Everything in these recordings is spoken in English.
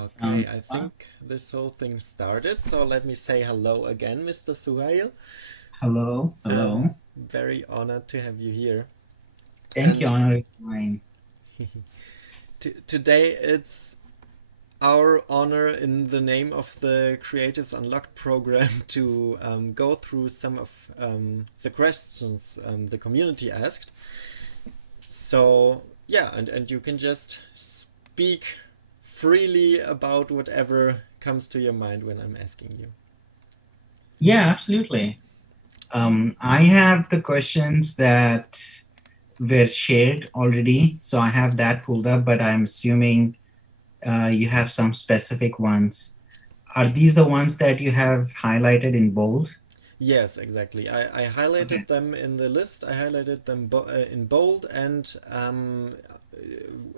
Okay, Sounds I fun. think this whole thing started, so let me say hello again, Mr. Suhail. Hello, hello. Very honored to have you here. Thank you, And honor is mine. today it's our honor in the name of the Creatives Unlocked program to go through some of the questions the community asked. So, yeah, and you can just speak freely about whatever comes to your mind when I'm asking you. Yeah, absolutely. I have the questions that were shared already, so I have that pulled up, but I'm assuming you have some specific ones. Are these the ones that you have highlighted in bold? Yes, exactly. I Okay, highlighted them in the list. I highlighted them in bold, and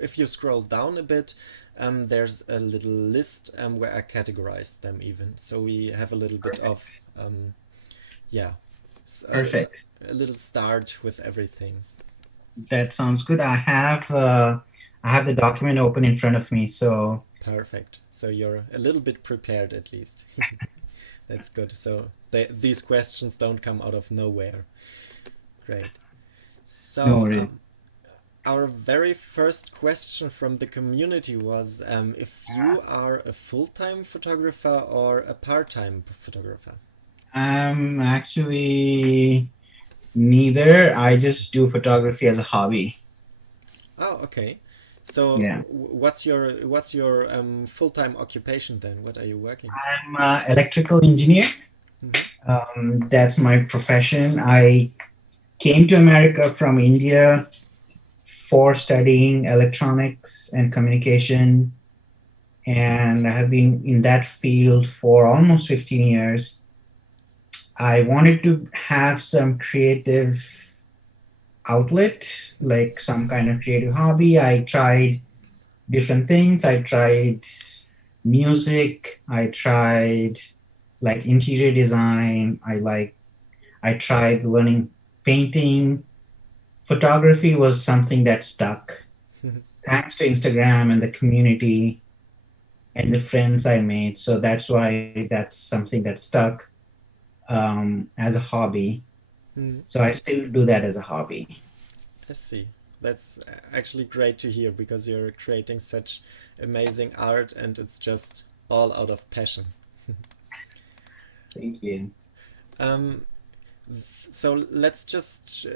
if you scroll down a bit, there's a little list where I categorized them even. So we have a little bit perfect. of, yeah, s- a, Perfect. a little start with everything. That sounds good. I have the document open in front of me, so Perfect. So you're a little bit prepared at least. That's good. So these questions don't come out of nowhere. Great. no So, worries. our very first question from the community was if you are a full time photographer or a part time photographer. I'm actually neither. I just do photography as a hobby. Oh, okay. So, Yeah. what's your full time occupation then? What are you working? I'm an electrical engineer. Hmm. That's my profession. I came to America from India for studying electronics and communication, and I have been in that field for almost 15 years. I wanted to have some creative outlet, like some kind of creative hobby. I tried different things. I tried music. I tried like interior design. I tried learning painting. Photography was something that stuck. Thanks to Instagram and the community and the friends I made. So that's why that's something that stuck as a hobby. Hmm. So I still do that as a hobby. I see. That's actually great to hear because you're creating such amazing art and it's just all out of passion. Thank you. Um, So let's just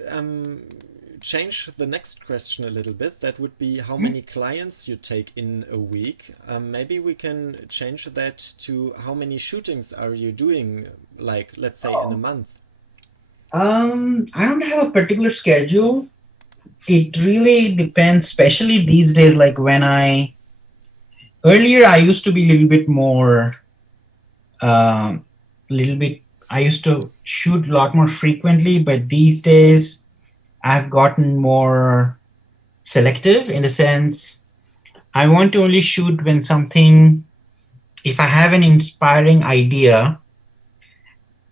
change the next question a little bit. That would be how many clients you take in a week. Maybe we can change that to how many shootings are you doing, like let's say in a Oh. month. I don't have a particular schedule. It really depends, especially these days. Like when I earlier, I used to be a little bit more, um, little bit. I used to shoot a lot more frequently, but these days I've gotten more selective in the sense I want to only shoot when something, if I have an inspiring idea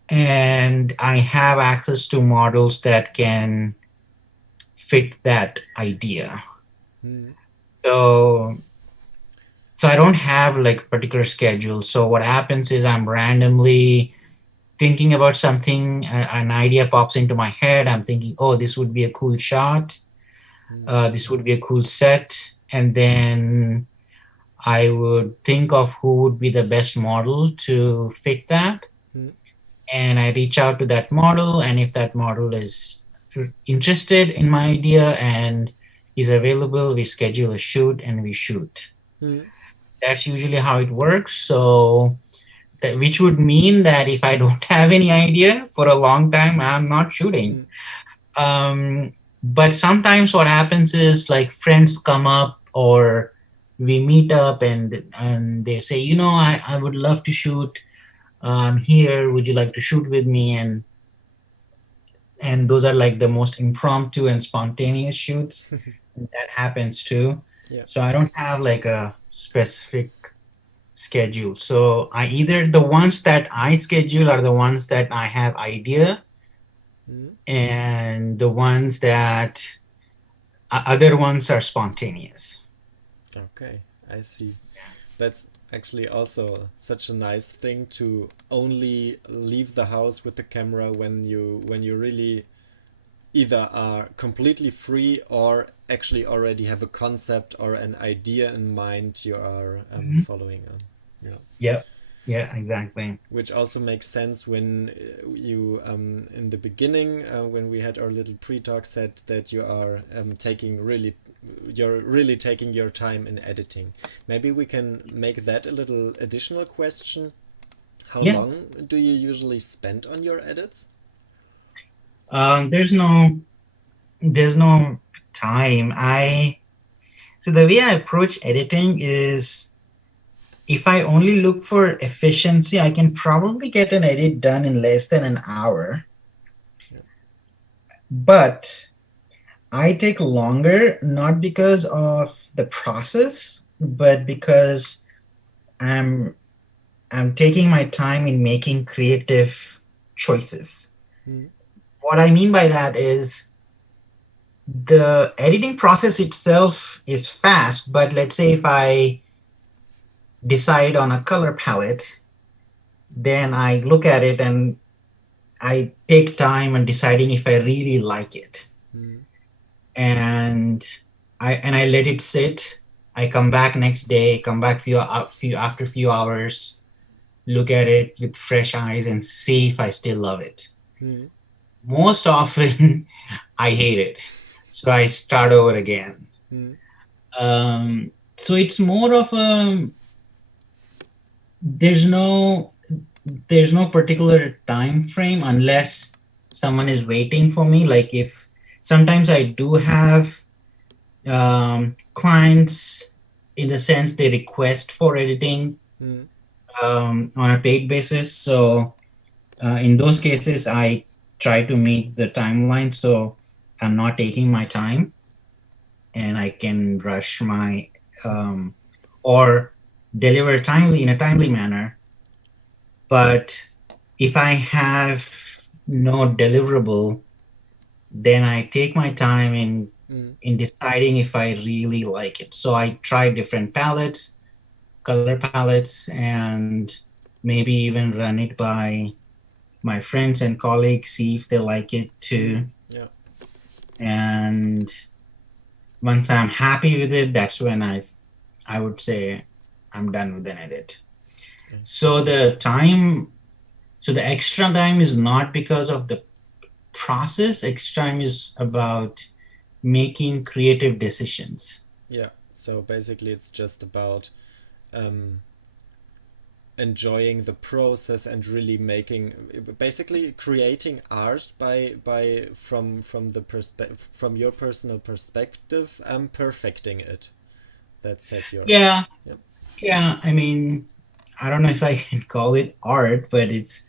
and I have access to models that can fit that idea. Hmm. So so I don't have like a particular schedule. So what happens is I'm randomly thinking about something, an idea pops into my head. I'm thinking, oh, this would be a cool shot. Hmm. This would be a cool set. And then I would think of who would be the best model to fit that. Hmm. And I reach out to that model. And if that model is interested in my idea and is available, we schedule a shoot and we shoot. Hmm. That's usually how it works. So that, which would mean that if I don't have any idea for a long time, I'm not shooting. Hmm. But sometimes what happens is like friends come up or we meet up and they say, I would love to shoot here. Would you like to shoot with me? And those are like the most impromptu and spontaneous shoots. That happens too. Yeah. So I don't have like a specific schedule. So I either the ones that I schedule are the ones that I have idea, Hmm. and the ones that other ones are spontaneous. Okay, I see. That's actually also such a nice thing to only leave the house with the camera when you really either are completely free or actually already have a concept or an idea in mind you are Mhm. following on. Yeah. Yep. Yeah, exactly. Which also makes sense when you in the beginning when we had our little pre-talk said that you are taking really you're really taking your time in editing. Maybe we can make that a little additional question. How Yeah. long do you usually spend on your edits? There's no time. I So the way I approach editing is, if I only look for efficiency, I can probably get an edit done in less than an hour. Yeah. But I take longer, not because of the process, but because I'm I'm taking my time in making creative choices. Mm, What I mean by that is, the editing process itself is fast, but let's say if I decide on a color palette, then I look at it and I take time in deciding if I really like it. mm, And I let it sit. I come back next day, come back few after few hours, look at it with fresh eyes and see if I still love it. mm, Most often I hate it. So I start over again. mm, So it's more of a, there's no there's no particular time frame unless someone is waiting for me. Like, if sometimes I do have clients, in the sense they request for editing mm, on a paid basis. So in those cases, I try to meet the timeline, so I'm not taking my time and I can rush my or deliver timely in a timely manner. But if I have no deliverable, then I take my time mm, in deciding if I really like it. So I try different palettes, color palettes, and maybe even run it by my friends and colleagues, see if they like it mm. too. Yeah. And once I'm happy with it, that's when I would say I'm done with an edit. I see. So the extra time is not because of the process. Extra time is about making creative decisions. Yeah. So basically, it's just about um, enjoying the process and really making basically creating art by from the from your personal perspective perfecting it. That's at your Yeah, yep. yeah. I mean, I don't know if I can call it art, but it's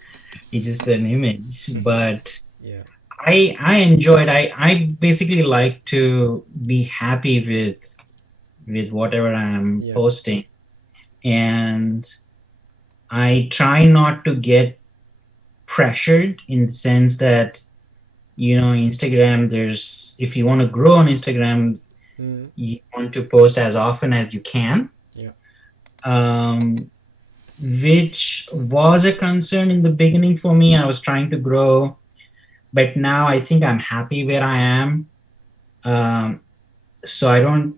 just an image. But Yeah. I enjoyed. I basically like to be happy with whatever I'm Yeah. posting, and I try not to get pressured, in the sense that, Instagram, there's if you want to grow on Instagram, Mm, you want to post as often as you can. yeah. Um, which was a concern in the beginning for me. I was trying to grow, but now I think I'm happy where I am. Um, so I don't.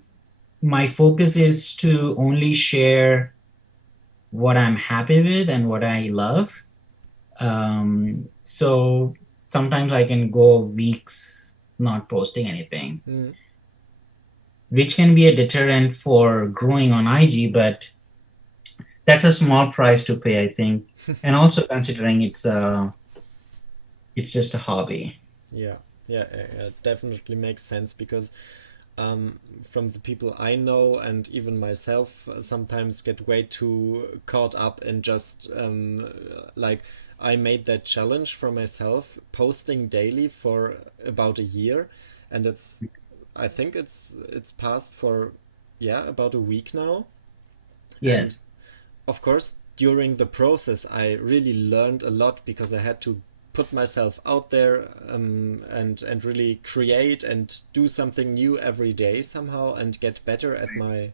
My focus is to only share what I'm happy with and what I love. So sometimes I can go weeks not posting anything, Mm, which can be a deterrent for growing on IG, but that's a small price to pay, I think. And also considering it's just a hobby. yeah. Yeah, definitely makes sense because from the people I know and even myself sometimes get way too caught up in just like I made that challenge for myself posting daily for about a year and I think it's passed for yeah about a week now and Yes. of course during the process I really learned a lot because I had to put myself out there and really create and do something new every day somehow and get better at my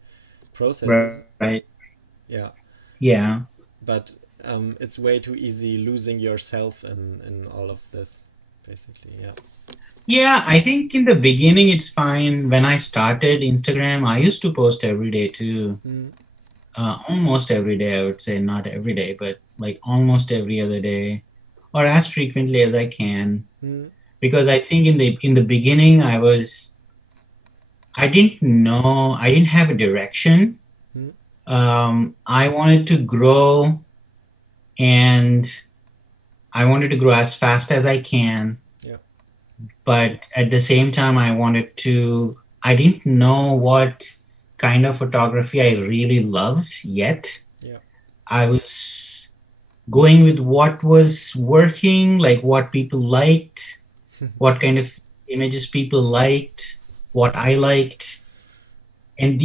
processes. Right. Yeah, Yeah. but it's way too easy losing yourself in all of this, basically. Yeah. Yeah, I think in the beginning it's fine. When I started Instagram, I used to post every day too. Mm, Almost every day, I would say, not every day, but like almost every other day, or as frequently as I can. mm, Because I think in the beginning, I didn't know, I didn't have a direction. mm, I wanted to grow, and I wanted to grow as fast as I can. yeah. But at the same time, I didn't know what kind of photography I really loved yet. Yeah. I was going with what was working, like what people liked, what kind of images people liked, what I liked. And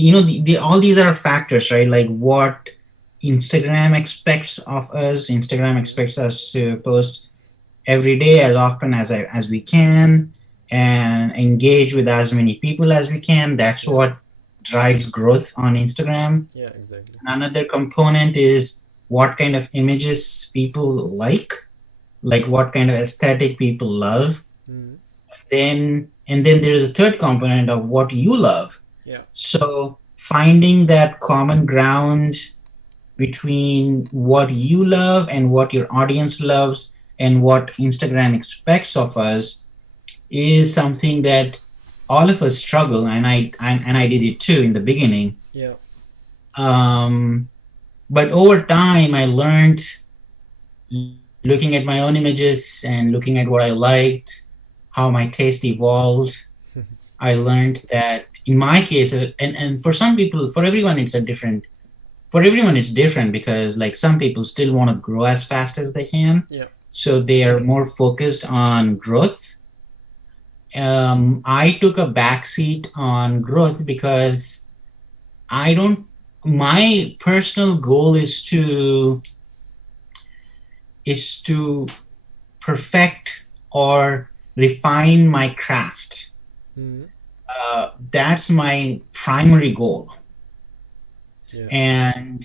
all these are factors, right? Like what Instagram expects of us. Instagram Mm, expects us to post every day as often as we can and engage with as many people as we can. That's yeah. what drives growth on Instagram. Yeah. Exactly. Another component is what kind of images people like what kind of aesthetic people love. Mm, Then there is a third component of what you love. yeah. So finding that common ground between what you love and what your audience loves and what Instagram expects of us is something that all of us struggle, and I did it too in the beginning. Yeah. Um, but over time, I learned, looking at my own images and looking at what I liked, how my taste evolved. I learned that in my case, and for some people, for everyone it's different, because like some people still want to grow as fast as they can, Yeah. so they are more focused on growth. I took a backseat on growth because I don't my personal goal is to perfect or refine my craft. Mm, That's my primary goal. yeah. And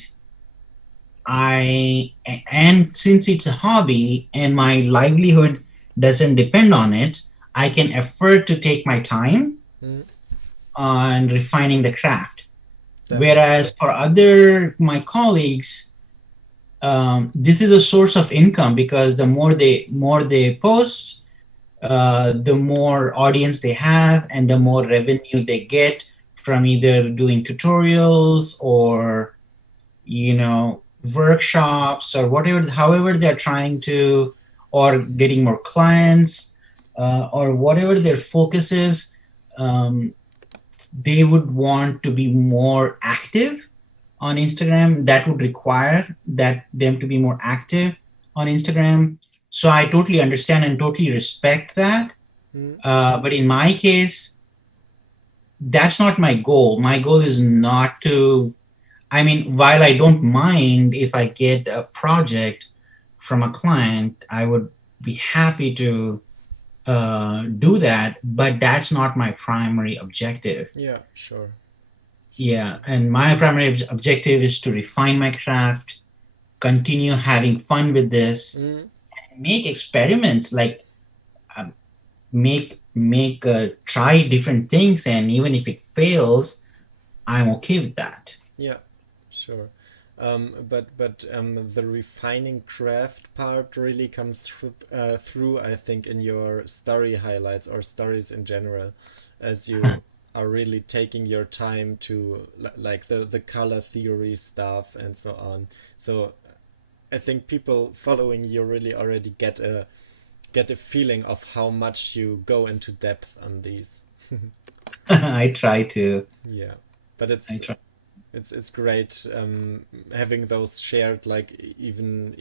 and since it's a hobby and my livelihood doesn't depend on it, I can afford to take my time Mm, on refining the craft. definitely. Whereas for other my colleagues, this is a source of income, because the more they post, the more audience they have, and the Mm, more revenue they get from either doing tutorials or workshops or whatever, however they're trying to, or getting more clients, or whatever their focus is. um, they would want to be more active on Instagram. That would require that them to be more active on Instagram. So I totally understand and totally respect that. mm, But in my case, that's not my goal. My goal is not to, I mean, while I don't mind if I get a project from a client, I would be happy to do that, but that's not my primary objective. yeah. Sure. Sure. Yeah, Sure. and my primary objective is to refine my craft, continue having fun with this, Mm, make experiments, like um, make try different things, and even if it fails, I'm okay with that. yeah. Sure. But the refining craft part really comes through, I think, in your story highlights or stories in general, as you are really taking your time to like the color theory stuff and so on. So I think people following you really already get a feeling of how much you go into depth on these. I try to. Yeah, but I try. it's great having those shared, like even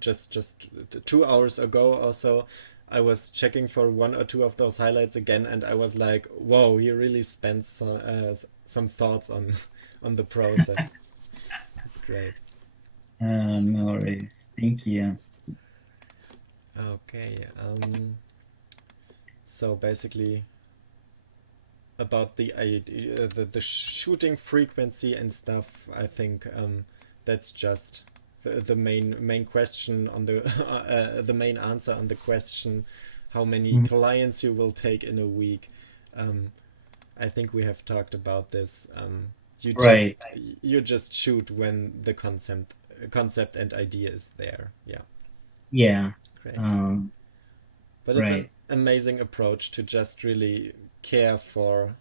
just 2 hours ago or so. I was checking for one or two of those highlights again, and I was like, "Whoa, he really spent some thoughts on on the process." It's great. No worries. Thank you. Okay, so basically, about the idea, the shooting frequency and stuff. I think that's just the main question on the main answer on the question how many Mhm. clients you will take in a week. Um, I think we have talked about this. You just Right. you just shoot when the concept and idea is there. Yeah, Yeah. great. Um, But it's an right. amazing approach to just really care for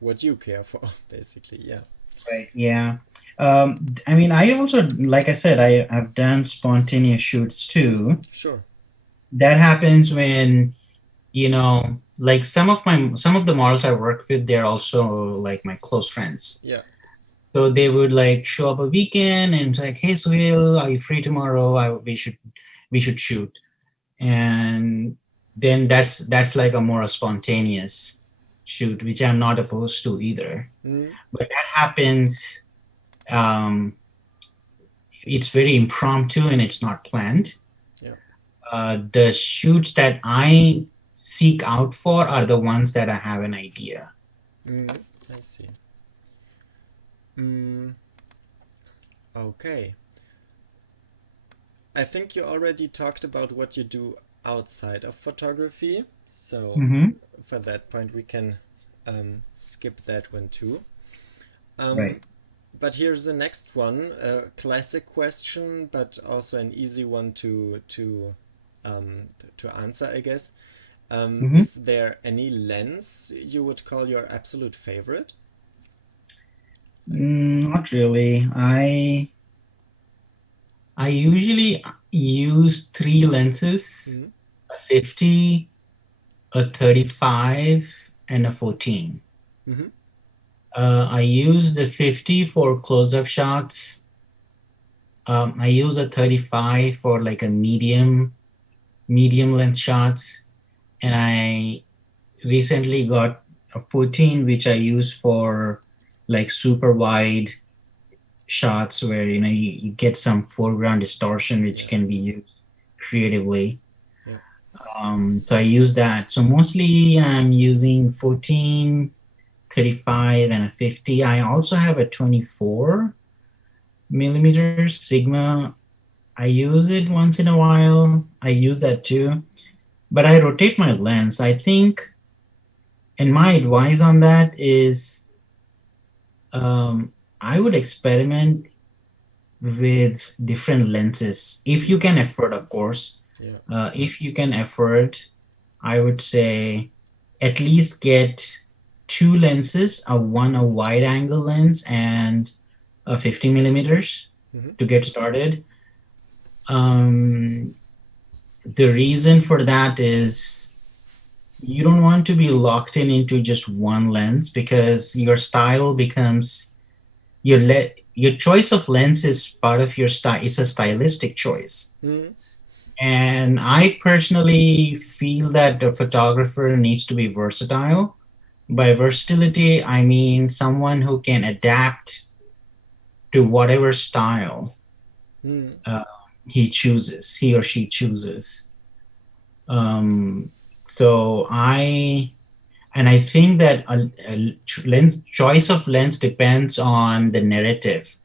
what you care for, basically. Yeah. Right. Yeah. I mean, I also, like I said, I've done spontaneous shoots too. Sure. That happens when, like some of the models I work with, they're also like my close friends. Yeah. So they would like show up a weekend and it's like, hey, Suhail, are you free tomorrow? We should shoot. And then that's like a more spontaneous shoot, which I'm not opposed to either. Mm, But that happens. Um, it's very impromptu and it's not planned. yeah. The shoots that I seek out for are the ones that I have an idea. Mm, I see. Mm, okay. I think you already talked about what you do outside of photography. So Hmm. for that point, we can skip that one too. Um, Right. but here's the next one, a classic question, but also an easy one to answer, I guess. Hmm. Is there any lens you would call your absolute favorite? Like, Not really. I usually use three lenses: mm, a 50, a 35, and a 14. mm-hmm, I use the 50 for close-up shots. I use a 35 for like a medium length shots, and I recently got a 14 which I use for like super wide shots where you get some foreground distortion which yeah, can be used creatively. yeah, So I use that. So mostly I'm using 14, 35, and a 50. I also have a 24 millimeters Sigma. I use it once in a while. I use that too. But I rotate my lens. I think, and my advice on that is I would experiment with different lenses if you mm, can afford, of course. yeah, If you can afford, I would say at least get two lenses, a wide angle lens and a 50 millimeters mm-hmm, to get started. Um, the reason for that is you don't want to be locked into just one lens because your style becomes your choice of lens is part of your style. It's a stylistic choice. mm, And I personally feel that a photographer needs to be versatile. By versatility, I mean someone who can adapt to whatever style mm, uh, he or she chooses. Um, so I think that a lens choice of lens depends on the narrative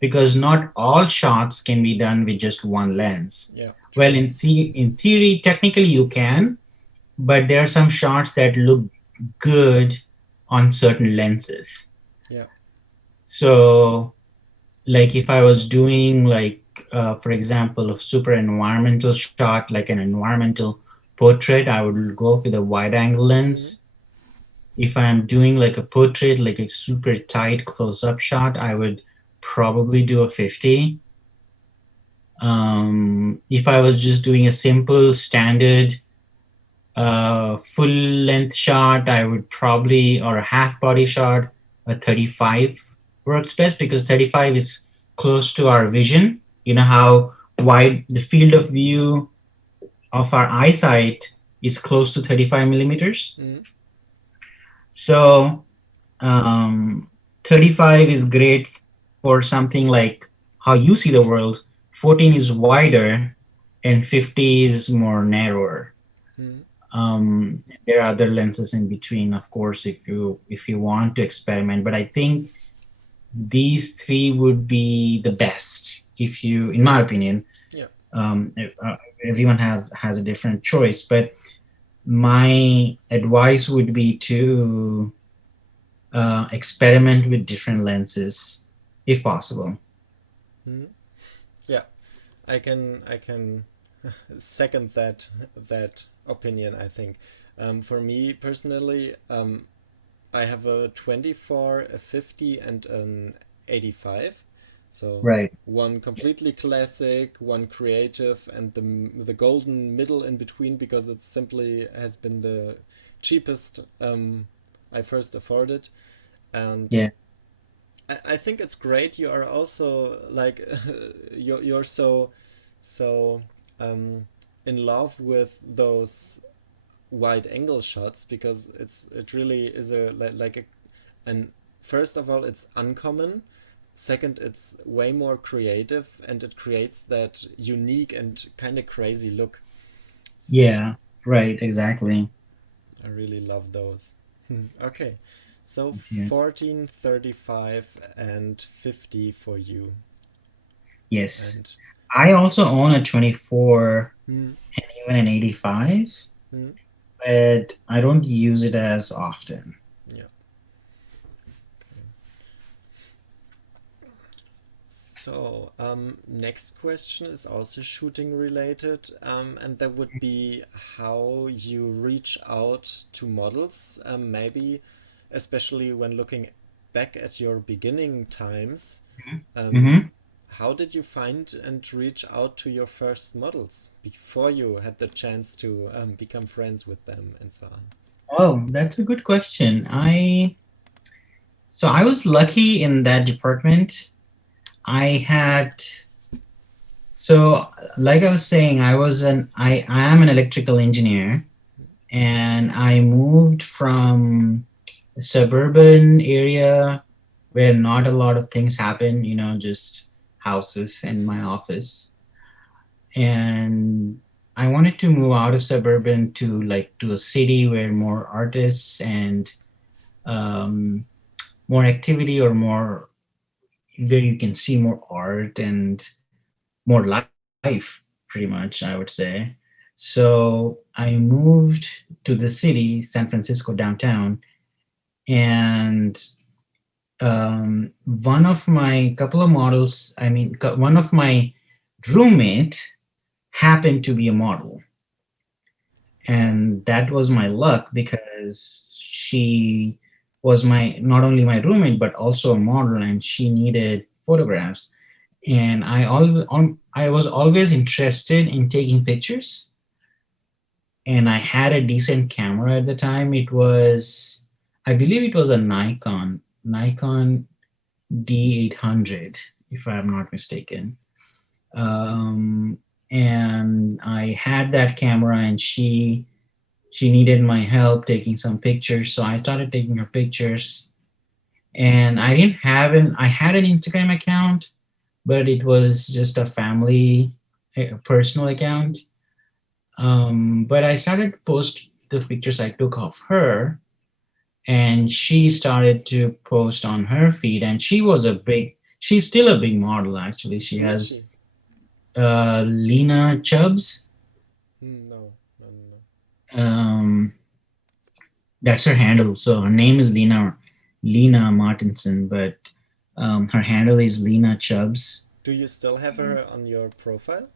because not all shots can be done with just one lens. yeah, Well, true. in theory, technically you can, but there are some shots that look good on certain lenses. Yeah, So, like if I was doing like, for example, a super environmental shot, like an environmental portrait, I would go with a wide angle mm, lens. If I'm doing like a portrait, like a super tight close up shot, I would probably do a 50. If I was just doing a simple standard full length shot, I would probably, or a half body shot, a 35 works best because 35 is close to our vision. You know how wide the field of view of our eyesight is close to 35 millimeters. mm, So um, 35 is great for something like how you see the world. 14 is wider and 50 is more narrower. mm, There are other lenses in between, of course, if you want to experiment. But I think these three would be the best, if you, in my opinion. Yeah. Um, Everyone has a different choice, but my advice would be to experiment with different lenses if possible. Hmm. Yeah. I can second that opinion. I think for me personally, I have a 24, a 50, and an 85. So Right. one completely classic, one creative, and the golden middle in between, because it simply has been the cheapest I first afforded. And Yeah. I think it's great. You are also like you're so um, in love with those wide angle shots, because it really is a like a, and first of all it's uncommon, second it's way more creative, and it creates that unique and kind of crazy look. So Yeah. Right. Exactly. I really love those. Okay, so Yeah. 14, 35, and 50 for you. Yes. And I also own a 24 mm, and even an 85, mm, but I don't use it as often. yeah. So, next question is also shooting related, and that would be how you reach out to models, maybe especially when looking back at your beginning times. Um, Hmm. how did you find and reach out to your first models before you had the chance to become friends with them and so on? Oh, that's a good question. I was lucky in that department. I had so like I was saying, I am an electrical engineer, and I moved from a suburban area where not a lot of things happen, just houses and my office. And I wanted to move out of suburban to a city where more artists and um, more activity, or more where you can see more art and more life, pretty much, I would say. So I moved to the city, San Francisco downtown, and one of my couple of models, one of my roommate happened to be a model, Oh, and that was my luck because she was my not only my roommate but also a model, and she needed photographs. And I was always interested in taking pictures, and I had a decent camera at the time. I believe it was a Nikon D800, if I'm not mistaken. Um, and I had that camera, and she needed my help taking some pictures, so I started taking her pictures. And I had an Instagram account, but it was just a family, a personal account. But I started to post the pictures I took of her, and she started to post on her feed. And she's still a big model, actually. She who is has she? Lena Chubbs. No, no, no, no. Um, that's her handle. So her name is Lena Martinson, but her handle is Lena Chubbs. Do you still have her on your profile?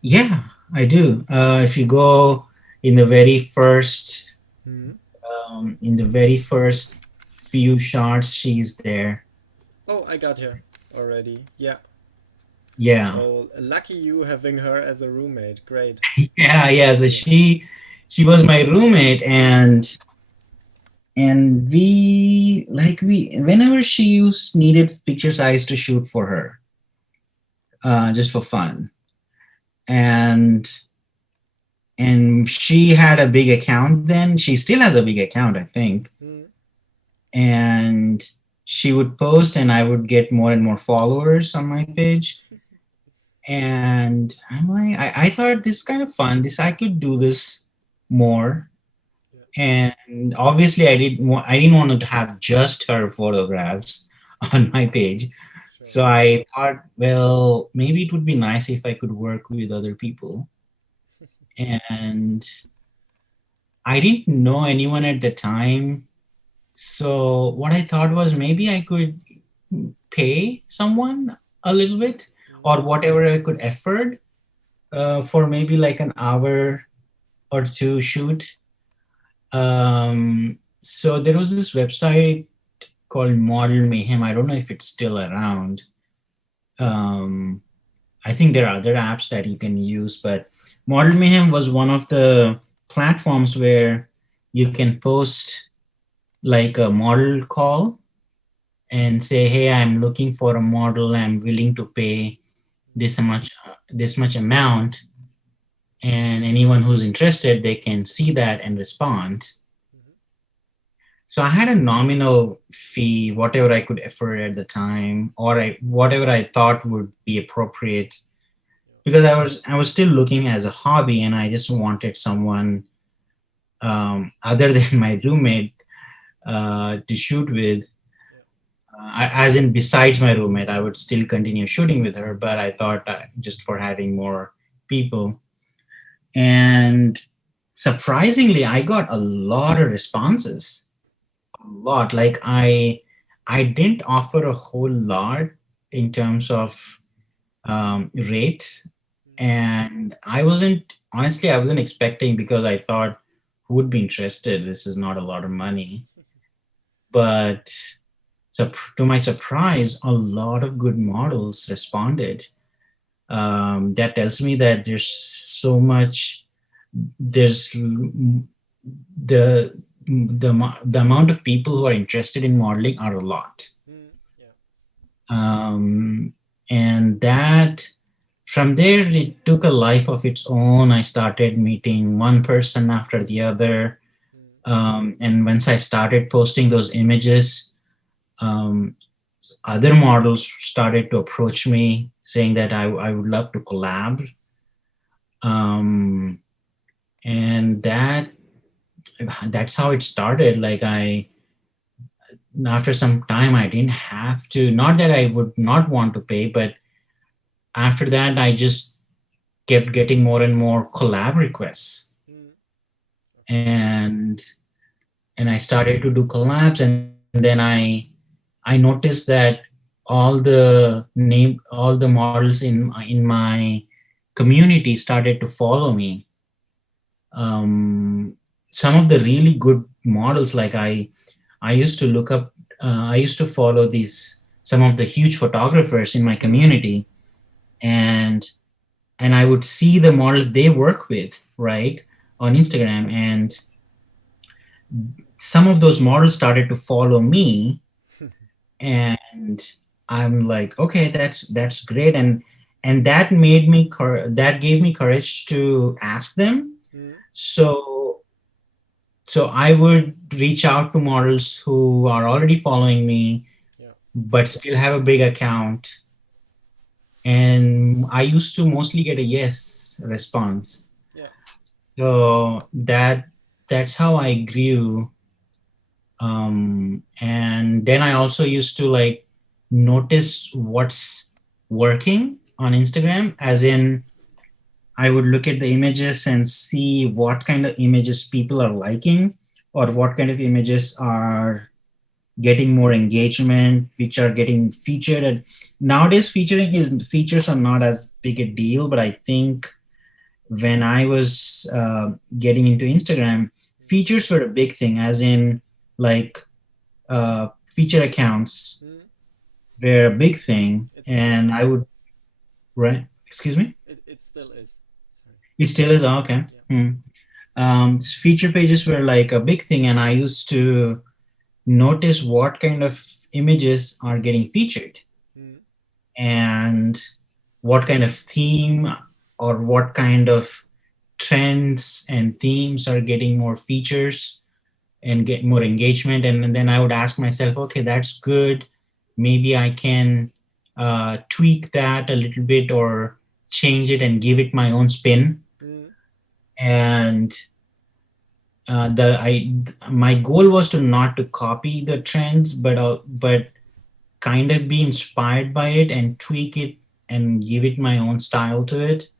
Yeah, I do. If you go in the very first, Hmm. in the very first few shots, she's there. Oh, I got her already. Yeah. Yeah, Oh, lucky you having her as a roommate. Great. yeah, yeah. So Really. she was my roommate, and we whenever she used needed pictures, I used to shoot for her, just for fun. And she had a big account then. She still has a big account, I think. Hmm. And she would post, and I would get more and more followers on my page. And I thought this is kind of fun. I could do this more. Yeah. And obviously I didn't want to have just her photographs on my page. Sure. So I thought, well, maybe it would be nice if I could work with other people. And I didn't know anyone at the time. So what I thought was maybe I could pay someone a little bit Mm, or whatever I could afford for maybe like an hour or two shoot. So there was this website called Model Mayhem. I don't know if it's still around. Um, I think there are other apps that you can use, but Model Mayhem was one of the platforms where you can post like a model call and say, "Hey, I'm looking for a model. I'm willing to pay mm, this much amount." And anyone who's interested, they can see that and respond. mhm, So I had a nominal fee, whatever I could afford at the time, or whatever I thought would be appropriate, yeah, because I was still looking as a hobby, and I just wanted someone other than my roommate to shoot with. yeah, As in, besides my roommate, I would still continue shooting with her, but I thought just for having more people. And surprisingly, I got a lot of responses. A lot. Like I didn't offer a whole lot in terms of rate, mm, and I wasn't expecting, because I thought, who would be interested? This is not a lot of money. But to my surprise, a lot of good models responded. That tells me that there's so much. There's the amount of people who are interested in modeling are a lot. mm, yeah, um, and that from there it took a life of its own. I started meeting one person after the other, mm, and once I started posting those images, um, other models started to approach me saying that I would love to collab. um, and that's how it started. Like I After some time, I didn't have to, not that I would not want to pay, but after that I just kept getting more and more collab requests. mm, okay, And I started to do collabs, and then I noticed that all the models in my community started to follow me. um, some of the really good models, like I used to look up I used to follow these some of the huge photographers in my community, and I would see the models they work with, right, on Instagram. And some of those models started to follow me, and I'm like, okay, that's great. And that gave me courage to ask them. mm, So I would reach out to models who are already following me yeah, but still have a big account, and I used to mostly get a yes response. yeah, So that's how I grew. And then I also used to like notice what's working on Instagram, as in I would look at the images and see what kind of images people are liking, or what kind of images are getting more engagement, which are getting featured. And nowadays, features are not as big a deal, but I think when I was getting into Instagram, mm, features were a big thing. As in, like, feature accounts mm. were a big thing, It still and I is. would right. Excuse me. It still is. Sorry. It still is. Okay. Yeah. Feature pages were like a big thing, and I used to notice what kind of images are getting featured, Mm, and what kind of theme or what kind of trends and themes are getting more features and get more engagement. And then I would ask myself, okay, that's good. Maybe I can tweak that a little bit, or change it and give it my own spin. mm, And the I my goal was to not to copy the trends, but kind of be inspired by it and tweak it and give it my own style to it.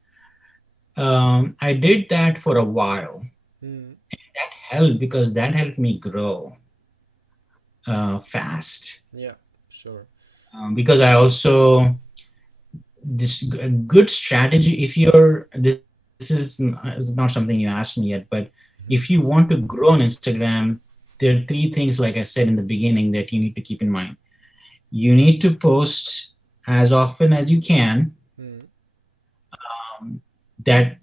I did that for a while. Mm. That helped because that helped me grow fast. Yeah, sure. Because I also this a good strategy if you're is not something you asked me yet, but if you want to grow on Instagram, there are three things, like I said in the beginning, that you need to keep in mind. You need to post as often as you can. Mm. That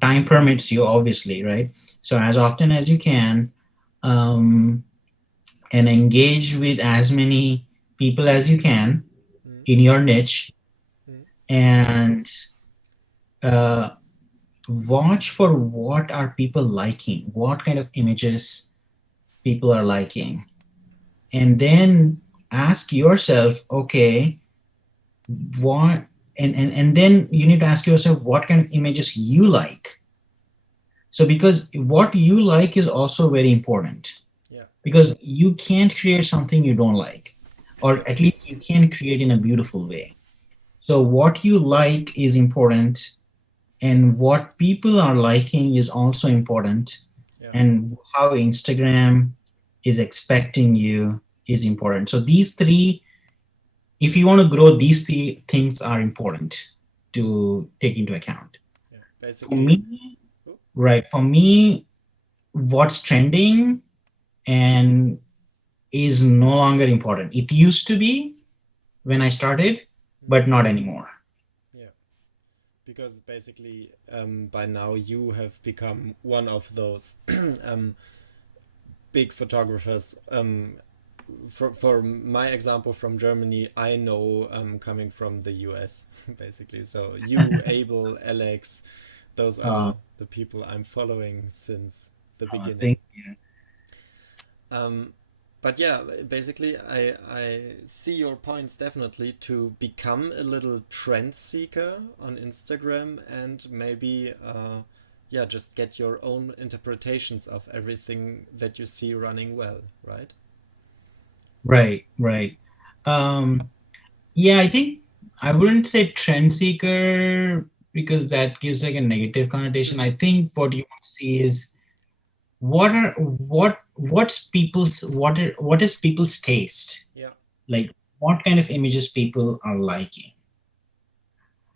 time permits you, obviously, right? So as often as you can, um, and engage with as many people as you can Mm. in your niche, Mm. and uh, watch for what are people liking, what kind of images people are liking, and then ask yourself, okay, what, and then you need to ask yourself what kind of images you like. So because what you like is also very important, Yeah, because you can't create something you don't like, yeah, or at least you can create in a beautiful way. So what you like is important, and what people are liking is also important, yeah, and how Instagram is expecting you is important. So these three, if you want to grow, these three things are important to take into account. yeah. For Basically, me, oh, right, for me, what's trending and is no longer important. It used to be when I started, mm, but not anymore. yeah. Because basically, by now you have become one of those um, big photographers. For my example from Germany, I know coming from the US, basically. So you, Abel, Alex, those Uh, are the people I'm following since the beginning. Thank you. Um, but yeah, basically, I see your points definitely to become a little trend seeker on Instagram and maybe, yeah, just get your own interpretations of everything that you see running well, right? Right, right. Um, yeah, I think I wouldn't say trend seeker because that gives like a negative connotation. Mm-hmm. I think what you want to see is what is people's taste? Yeah, Like what kind of images people are liking.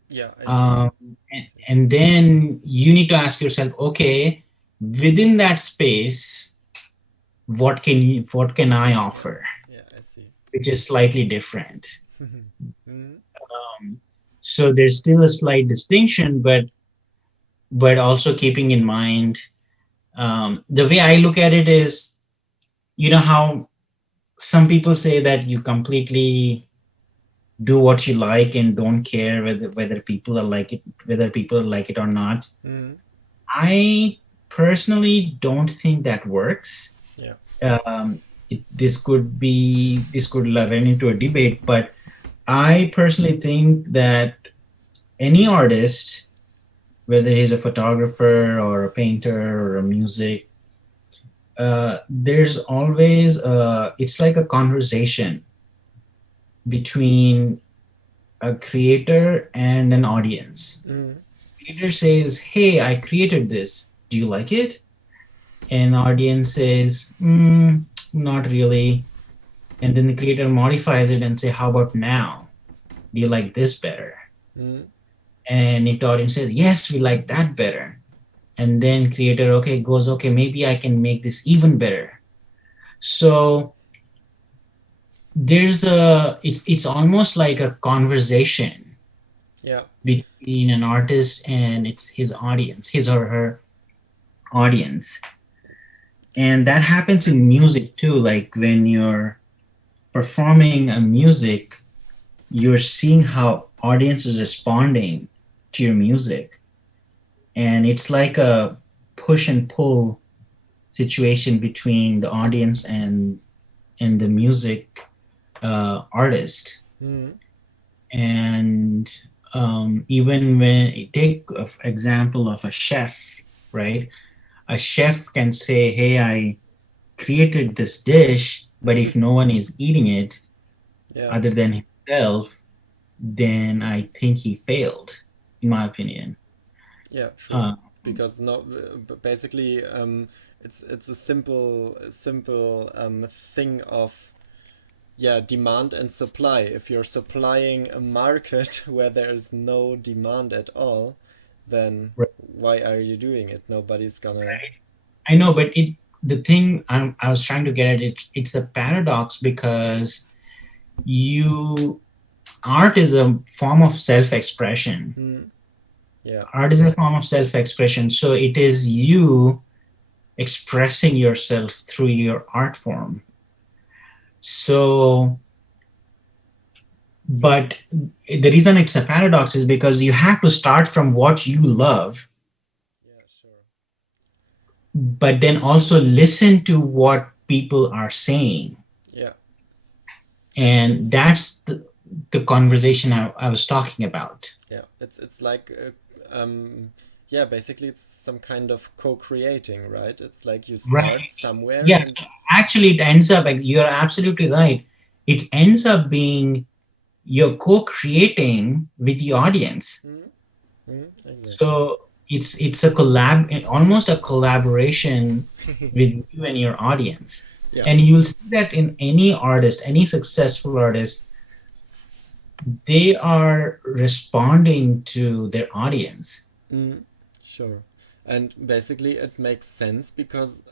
yeah, I see. Um, I and, see. and then you need to ask yourself, okay, within that space, what can I Yeah, offer, yeah, I see. which is slightly different. Mm-hmm. So there's still a slight distinction, but also keeping in mind, the way I look at it is, you know how some people say that you completely do what you like and don't care whether people are like it, whether people like it or not. Mm-hmm. I personally don't think that works. Yeah, This could run into a debate, but I personally think that any artist, whether he's a photographer or a painter or a music, there's always it's like a conversation between a creator and an audience. mm-hmm. Creator says, "Hey, I created this. Do you like it?" And audience says, "Not really." And then the creator modifies it and say, "How about now? Do you like this better?" Mm-hmm. And if the audience says, "Yes, we like that better," and then creator, okay, goes, "Okay, maybe I can make this even better." So it's almost like a conversation Yeah, between an artist and it's his audience, his or her audience. And that happens in music too. Like when you're performing a music, you're seeing how audience is responding to your music, and it's like a push and pull situation between the audience and the music artist. mm-hmm. And even when you take an example of a chef, right? a chef can say, hey, I created this dish, but if no one is eating it Yeah. other than himself, then I think he failed, in my opinion. Yeah, sure. Uh, Because no, basically, it's a simple thing of, yeah, demand and supply. If you're supplying a market where there is no demand at all, then right. why are you doing it? Nobody's gonna. I know, but the thing I was trying to get at it's a paradox because you art is a form of self-expression. Hmm. Yeah. Art is a form of self-expression, so it is you expressing yourself through your art form. So, but the reason it's a paradox is because you have to start from what you love, Yeah, sure. but then also listen to what people are saying. Yeah. And that's the conversation I was talking about. Yeah. It's like yeah, basically it's some kind of co-creating, right? It's like you Right. start somewhere Yes. and. Actually, it ends up, like, you're absolutely right. It ends up being you're co-creating with the audience. Hmm. Hmm. Exactly. So it's a almost a collaboration with you and your audience. Yeah. And you'll see that in any artist, any successful artist, they are responding to their audience. Mm, sure. And basically, it makes sense because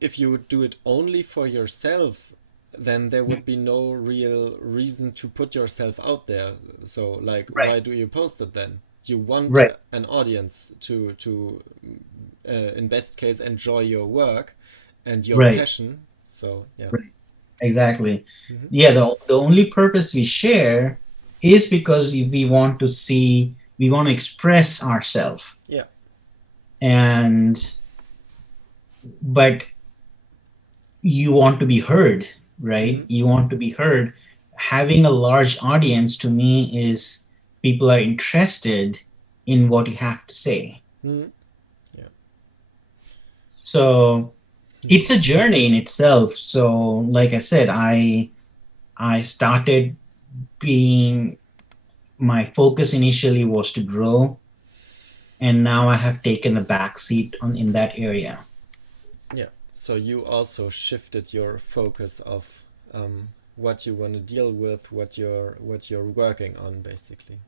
if you would do it only for yourself, then there would be no real reason to put yourself out there. So, like, Right. why do you post it then? You want Right. an audience to in best case, enjoy your work and your Right. passion. So, yeah. Right. Exactly. Hmm. Yeah, the only purpose we share is because we want to express ourselves. Yeah. And but you want to be heard, Hmm. right? You want to be heard. Having a large audience to me is people are interested in what you have to say. Hmm. Yeah. So it's a journey in itself. So like I said, I started being my focus initially was to grow, and now I have taken a back seat on in that area. Yeah. So you also shifted your focus of what you want to deal with, what you're working on, basically.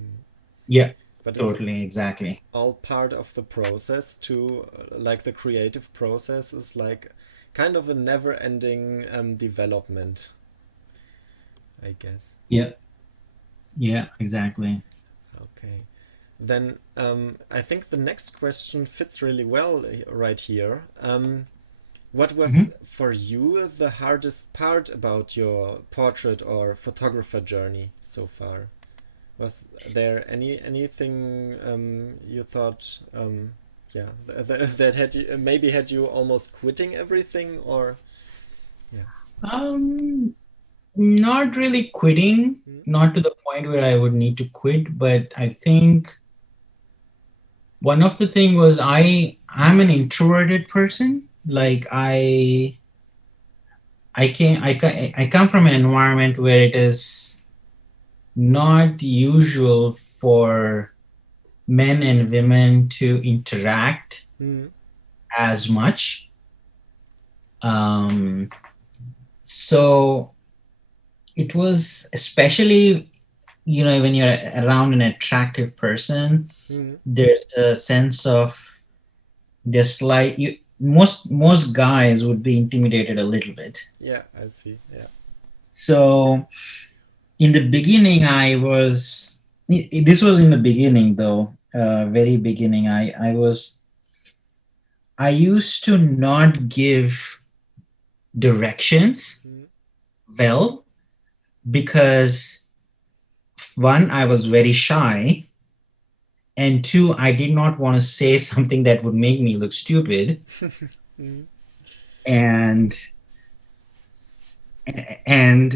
Mm. Yeah, But it's totally, exactly. all part of the process to like the creative process is like kind of a never-ending development, I guess. Yeah, yeah, exactly. Okay. Then I think the next question fits really well right here. What Mhm. was for you the hardest part about your portrait or photographer journey so far? Was there anything you thought, yeah, that had you maybe had you almost quitting everything or yeah? Um, Not really quitting, Mm. not to the point where I would need to quit, but I think one of the thing was I'm an introverted person. Like I come from an environment where it is not usual for men and women to interact Mm. as much. Um, so it was especially, when you're around an attractive person, Mm. there's a sense of just like you most guys would be intimidated a little bit. Yeah, I see. Yeah. So in the beginning this was in the beginning though, very beginning. I used to not give directions Mm. well because one, I was very shy, and two, I did not want to say something that would make me look stupid. Mm. And and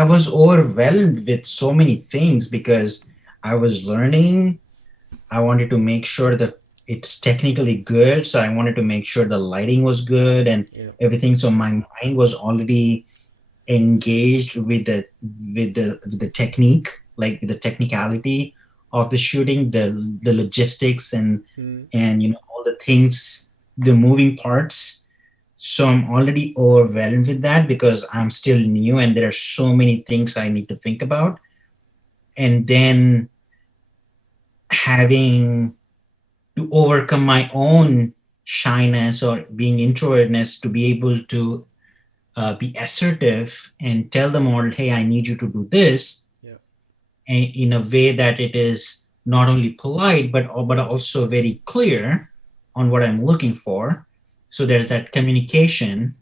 I was overwhelmed with so many things because I was learning. I wanted to make sure that it's technically good. So I wanted to make sure the lighting was good and Yeah. everything. So my mind was already engaged with the technique, like the technicality of the shooting, the logistics Mm. and all the things, the moving parts. So I'm already overwhelmed with that because I'm still new and there are so many things I need to think about. And then having to overcome my own shyness or being introvertness to be able to be assertive and tell the model, hey, I need you to do this Yeah. in a way that it is not only polite but also very clear on what I'm looking for. So there's that communication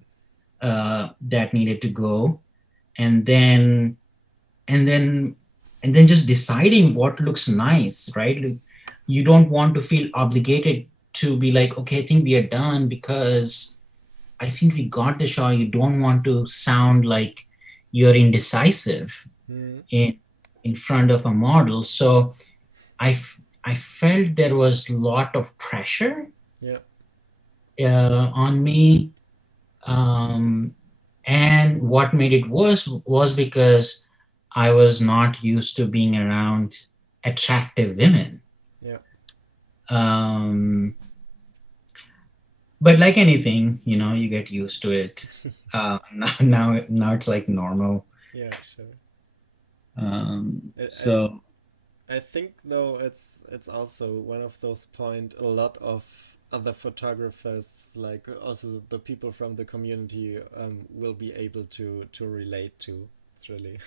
that needed to go, and then and then and then just deciding what looks nice, right? Like, you don't want to feel obligated to be like, okay, I think we are done because I think we got the shot. You don't want to sound like you're indecisive Mm. in front of a model. So I felt there was a lot of pressure Yeah. on me, um, and what made it worse was because I was not used to being around attractive women. Yeah. Um, but like anything, you get used to it. Now it's like normal. Yeah. Sure. I So I think though it's also one of those point a lot of other photographers, like also the people from the community, will be able to relate to. It's really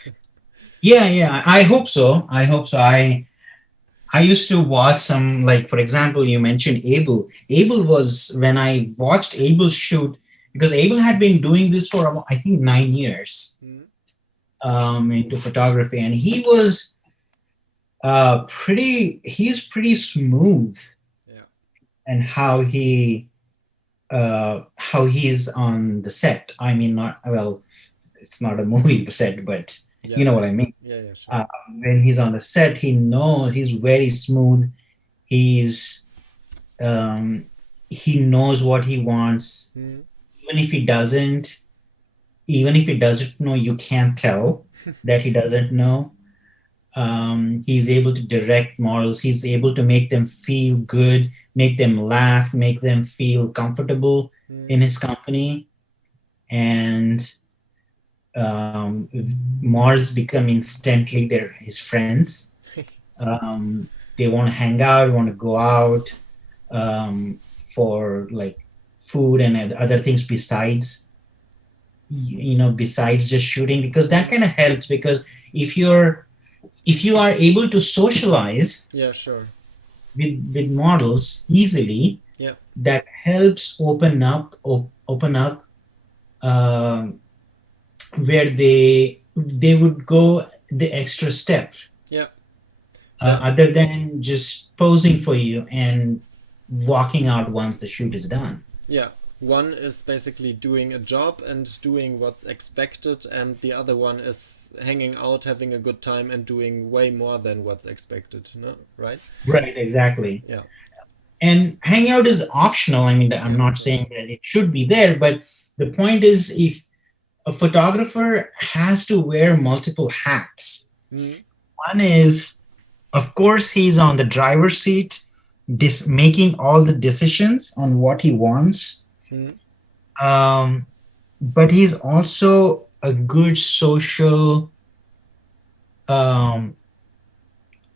yeah, yeah, I hope so. I hope so. I used to watch some, like, for example, you mentioned Abel. Abel was, when I watched Abel shoot, because Abel had been doing this for about, I think, 9 years mm, into photography, and he was he's pretty smooth yeah. and how he's on the set. I mean, not well, it's not a movie set, but Yeah. you know what I mean. Yeah. Yeah. Sure. Uh, when he's on the set, he knows he's very smooth. He's um, he knows what he wants. Mm, Even if he doesn't, even if he doesn't know, you can't tell that he doesn't know. He's able to direct models. He's able to make them feel good, make them laugh, make them feel comfortable mm, in his company. And models become instantly his friends. Um, they want to hang out, want to go out for like food and other things besides just shooting, because that mm, kind of helps. Because if you're if you are able to socialize yeah. Sure. with models easily, Yeah. that helps open up um, where they would go the extra step, Yeah. That. other than just posing for you and walking out once the shoot is done. Yeah. One is basically doing a job and doing what's expected, and the other one is hanging out, having a good time, and doing way more than what's expected. No, right? Right, exactly. Yeah. And hangout is optional. I mean, Yeah. I'm Of not course. saying that it should be there, but the point is, if a photographer has to wear multiple hats, Mm, one is, of course, he's on the driver's seat, making all the decisions on what he wants. mm, Um, but he's also a good social, um,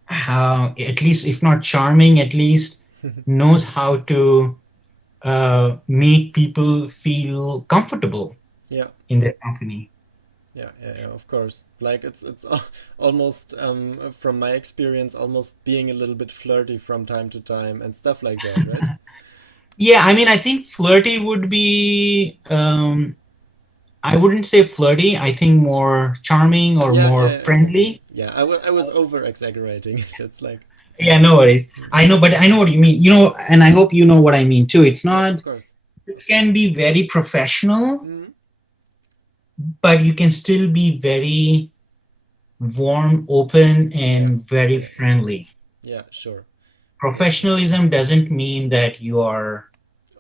how, at least if not charming, at least knows how to make people feel comfortable yeah. in their company. Yeah, yeah, yeah, of course. Like it's almost from my experience almost being a little bit flirty from time to time and stuff like that, right? Yeah, I mean, I think flirty would be, I wouldn't say flirty, I think more charming or Yeah, more yeah, exactly. friendly. Yeah, I was over exaggerating it. It's like Yeah, no worries. I know, but I know what you mean. And I hope you know what I mean too. It's yeah, not, of course. it can be very professional, Mm, but you can still be very warm, open, yeah, and very friendly. yeah, sure. professionalism doesn't mean that you are.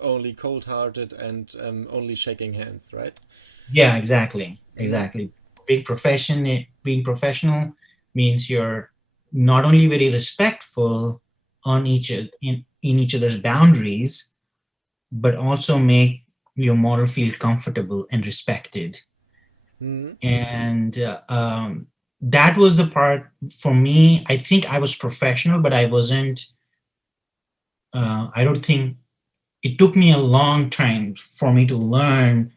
Only cold-hearted and only shaking hands, right? Yeah, exactly, Mm. exactly. Being professional means you're not only very respectful on in each other's boundaries, but also make your model feel comfortable and respected. Mm. And that was the part for me. I think I was professional, but I wasn't. I don't think it took me a long time for me to learn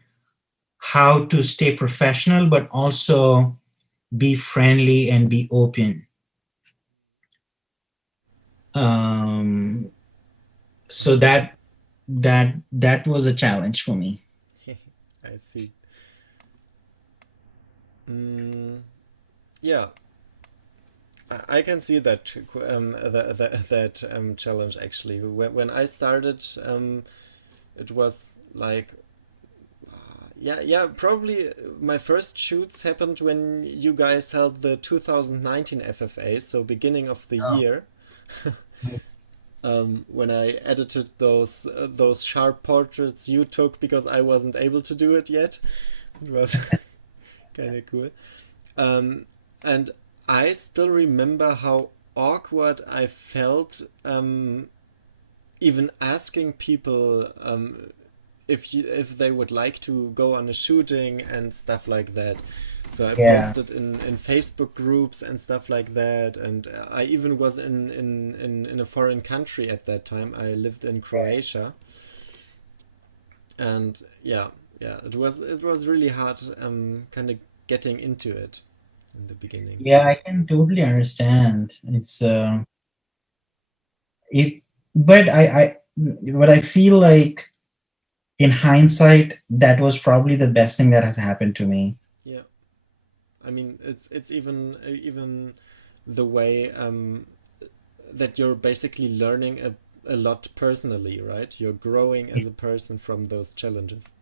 how to stay professional, but also be friendly and be open. Um, so Okay. that was a challenge for me. I see. Mm. Yeah, I can see that challenge actually. When I started, it was like yeah, probably my first shoots happened when you guys held the 2019 FFA, so beginning of the Oh. year. When I edited those sharp portraits you took because I wasn't able to do it yet. It was kind of cool. Um, and I still remember how awkward I felt even asking people if they would like to go on a shooting and stuff like that. So I Yeah, posted in Facebook groups and stuff like that, and I even was in a foreign country at that time. I lived in Croatia, and yeah, it was really hard, kind of getting into it in the beginning. yeah, I can totally understand. It, but I feel like in hindsight, that was probably the best thing that has happened to me. Yeah, I mean it's even the way that you're basically learning a lot personally, right? You're growing as a person from those challenges,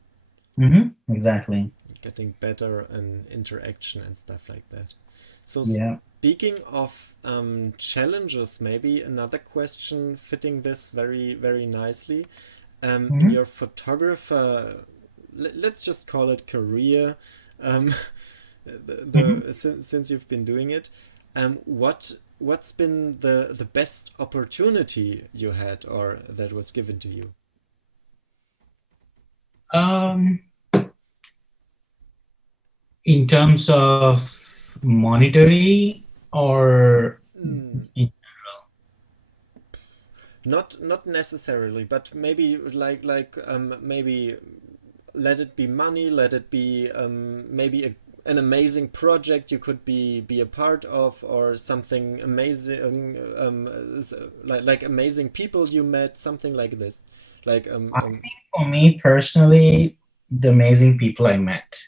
Exactly. getting better in interaction and stuff like that. So, Yeah. speaking of challenges, maybe another question fitting this very, very nicely. In Mhm. your photographer, let's just call it career, um, Mhm. since you've been doing it, what's been the best opportunity you had or that was given to you? Um, in terms of monetary or Mm, not necessarily, but maybe maybe let it be money, let it be maybe an amazing project you could be a part of, or something amazing, like amazing people you met, something like this, like I think for me personally, the amazing people I met,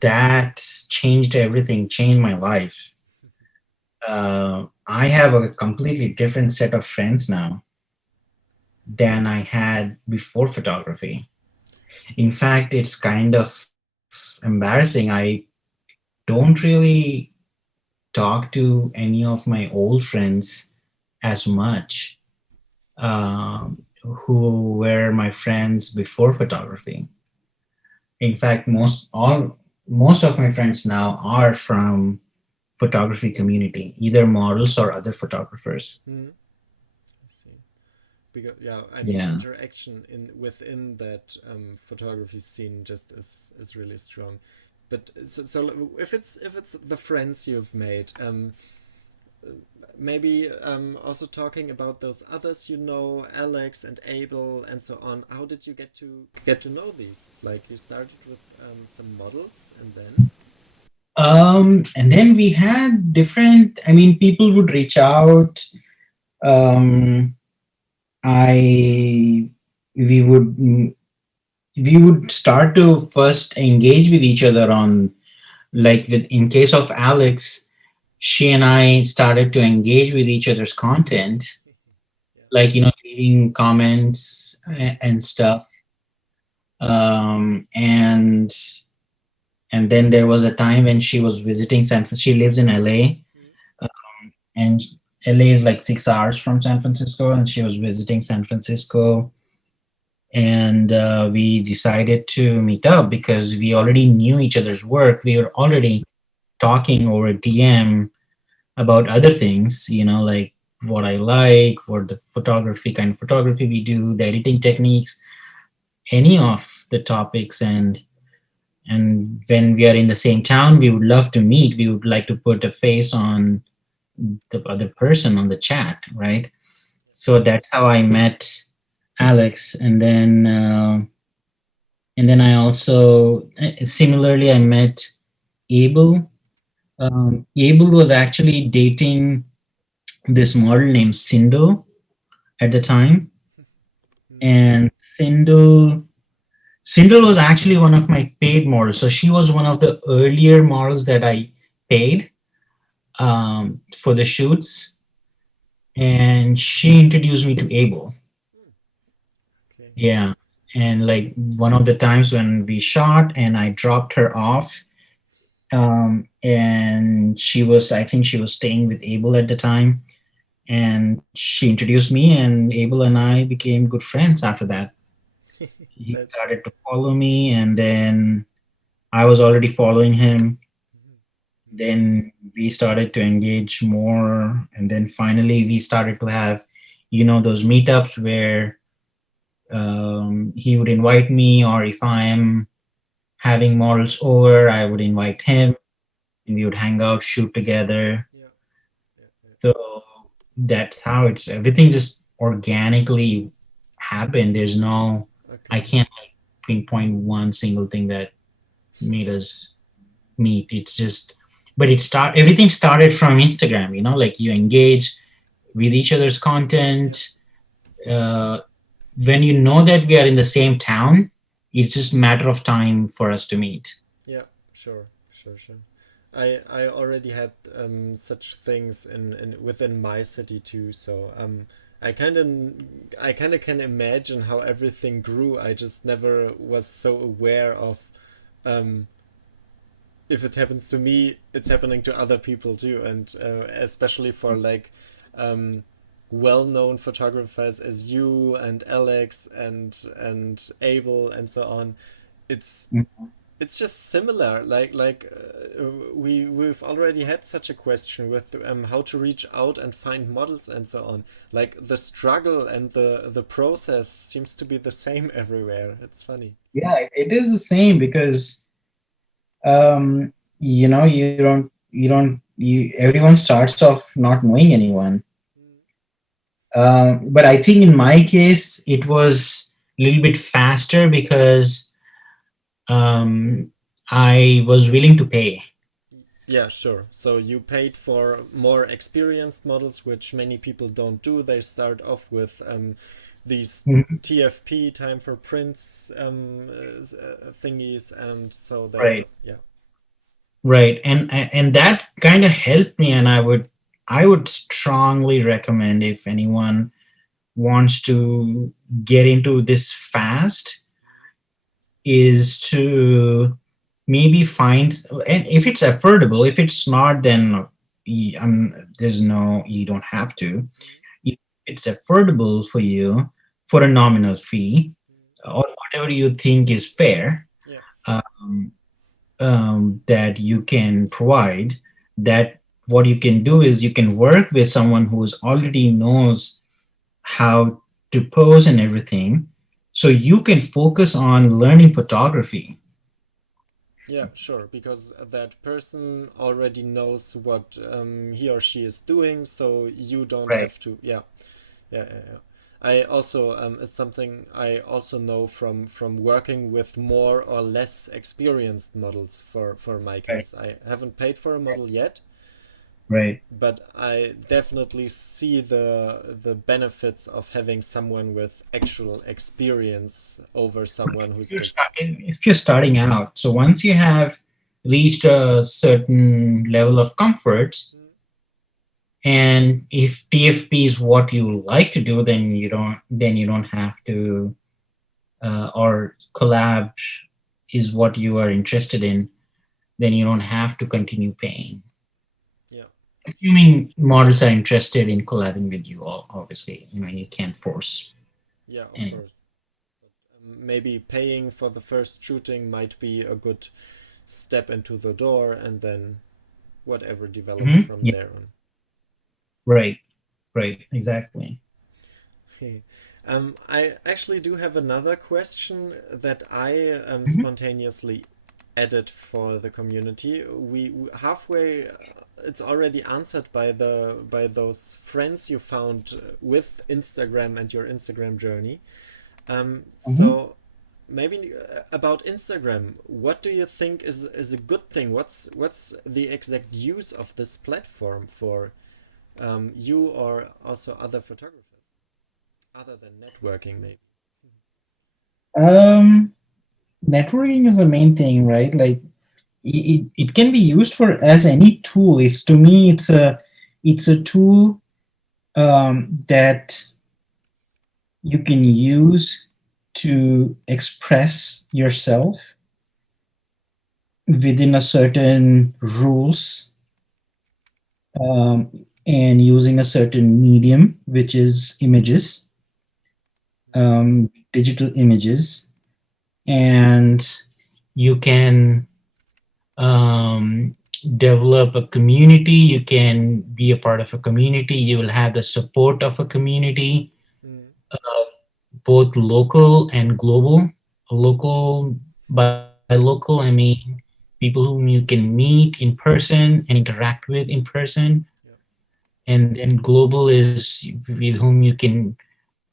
that changed everything, changed my life. I have a completely different set of friends now than I had before photography. In fact, it's kind of embarrassing. I don't really talk to any of my old friends as much, who were my friends before photography. In fact, most of my friends now are from photography community, either models or other photographers. hmm, I see. Because yeah, I mean Yeah. interaction in within that photography scene just is really strong. But so if it's the friends you've made, maybe also talking about those others, Alex and Abel and so on. How did you get to know these? Like you started with some models, and then And then we had different, I mean, people would reach out. Um, I, we would, we would start to first engage with each other on, like with, in case of Alex, she and I started to engage with each other's content, yeah, like, leaving comments and stuff. And then there was a time when she was visiting San Francisco. She lives in LA, mm, and LA is like 6 hours from San Francisco, and she was visiting San Francisco. And we decided to meet up because we already knew each other's work. We were already talking over DM about other things, like what I like, what the photography kind of photography we do, the editing techniques, any of the topics. And when we are in the same town, we would love to meet. We would like to put a face on the other person on the chat, right? So that's how I met Alex. And then I also similarly I met Abel. Abel was actually dating this model named Sindel at the time, Mm. and Sindel was actually one of my paid models. So she was one of the earlier models that I paid for the shoots, and she introduced me to Abel. Okay. Yeah, and like one of the times when we shot, and I dropped her off, and I think she was staying with Abel at the time, and she introduced me, and Abel and I became good friends after that. He That's started to follow me, and then I was already following him. mhm, mhm. Then we started to engage more, and then finally we started to have, those meetups where he would invite me, or if I am having models over, I would invite him, and we would hang out, shoot together. Yeah, yeah, yeah. So that's how it's everything just organically happened. There's no, I Okay. can't like pinpoint one single thing that made us meet. It's just, but everything started from Instagram, like you engage with each other's Yeah, content. Uh, when you know that we are in the same town, it's just a matter of time for us to meet. yeah, sure, sure, sure. I already had such things in within my city too, so I kind of can imagine how everything grew. I just never was so aware of um if it happens to me, it's happening to other people too, and especially for like um, well-known photographers as you and Alex and Abel and so on. It's it's just similar. We've already had such a question with how to reach out and find models and so on. Like the struggle and the process seems to be the same everywhere. It's funny. Yeah, it is the same because um, everyone starts off not knowing anyone. But I think in my case, it was a little bit faster because um, I was willing to pay. Yeah, sure. So you paid for more experienced models, which many people don't do. They start off with these Mhm. TFP, time for prints thingies, and so Right, yeah, right, and that kind of helped me, and I would strongly recommend if anyone wants to get into this fast is to maybe find, and if it's affordable, if it's not, then there's no, you don't have to. If it's affordable for you for a nominal fee or whatever you think is fair, yeah, um, that you can provide, that what you can do is you can work with someone who's already knows how to pose and everything, so you can focus on learning photography. yeah, sure. Because that person already knows what he or she is doing, so you don't Right, have to. Yeah, yeah, yeah, yeah. I also it's something I also know from working with more or less experienced models for my right, case. I haven't paid for a model yet, right. but I definitely see the benefits of having someone with actual experience over someone who's just If you're starting out, so once you have reached a certain level of comfort, and if TFP is what you like to do, then you don't have to, or collab is what you are interested in, then you don't have to continue paying. yeah. Assuming models are interested in collabing with you, obviously, you can't force Yeah, of anyone. course. Maybe paying for the first shooting might be a good step into the door, and then whatever develops from Yeah, there on. right, right, exactly. Okay. I actually do have another question that I Mhm. spontaneously added for the community. We halfway, it's already answered by those friends you found with Instagram and your Instagram journey. Mhm. So maybe about Instagram, what do you think is a good thing? What's the exact use of this platform for you or also other photographers, other than networking, maybe? Um, Networking is the main thing, right? Like it can be used for as any tool. It's to me, it's a tool that you can use to express yourself within a certain rules, and using a certain medium, which is images, digital images, and you can um, develop a community. You can be a part of a community. You will have the support of a community, Mm, both local and global. Local, by local, I mean people whom you can meet in person and interact with in person, yeah. and global is with whom you can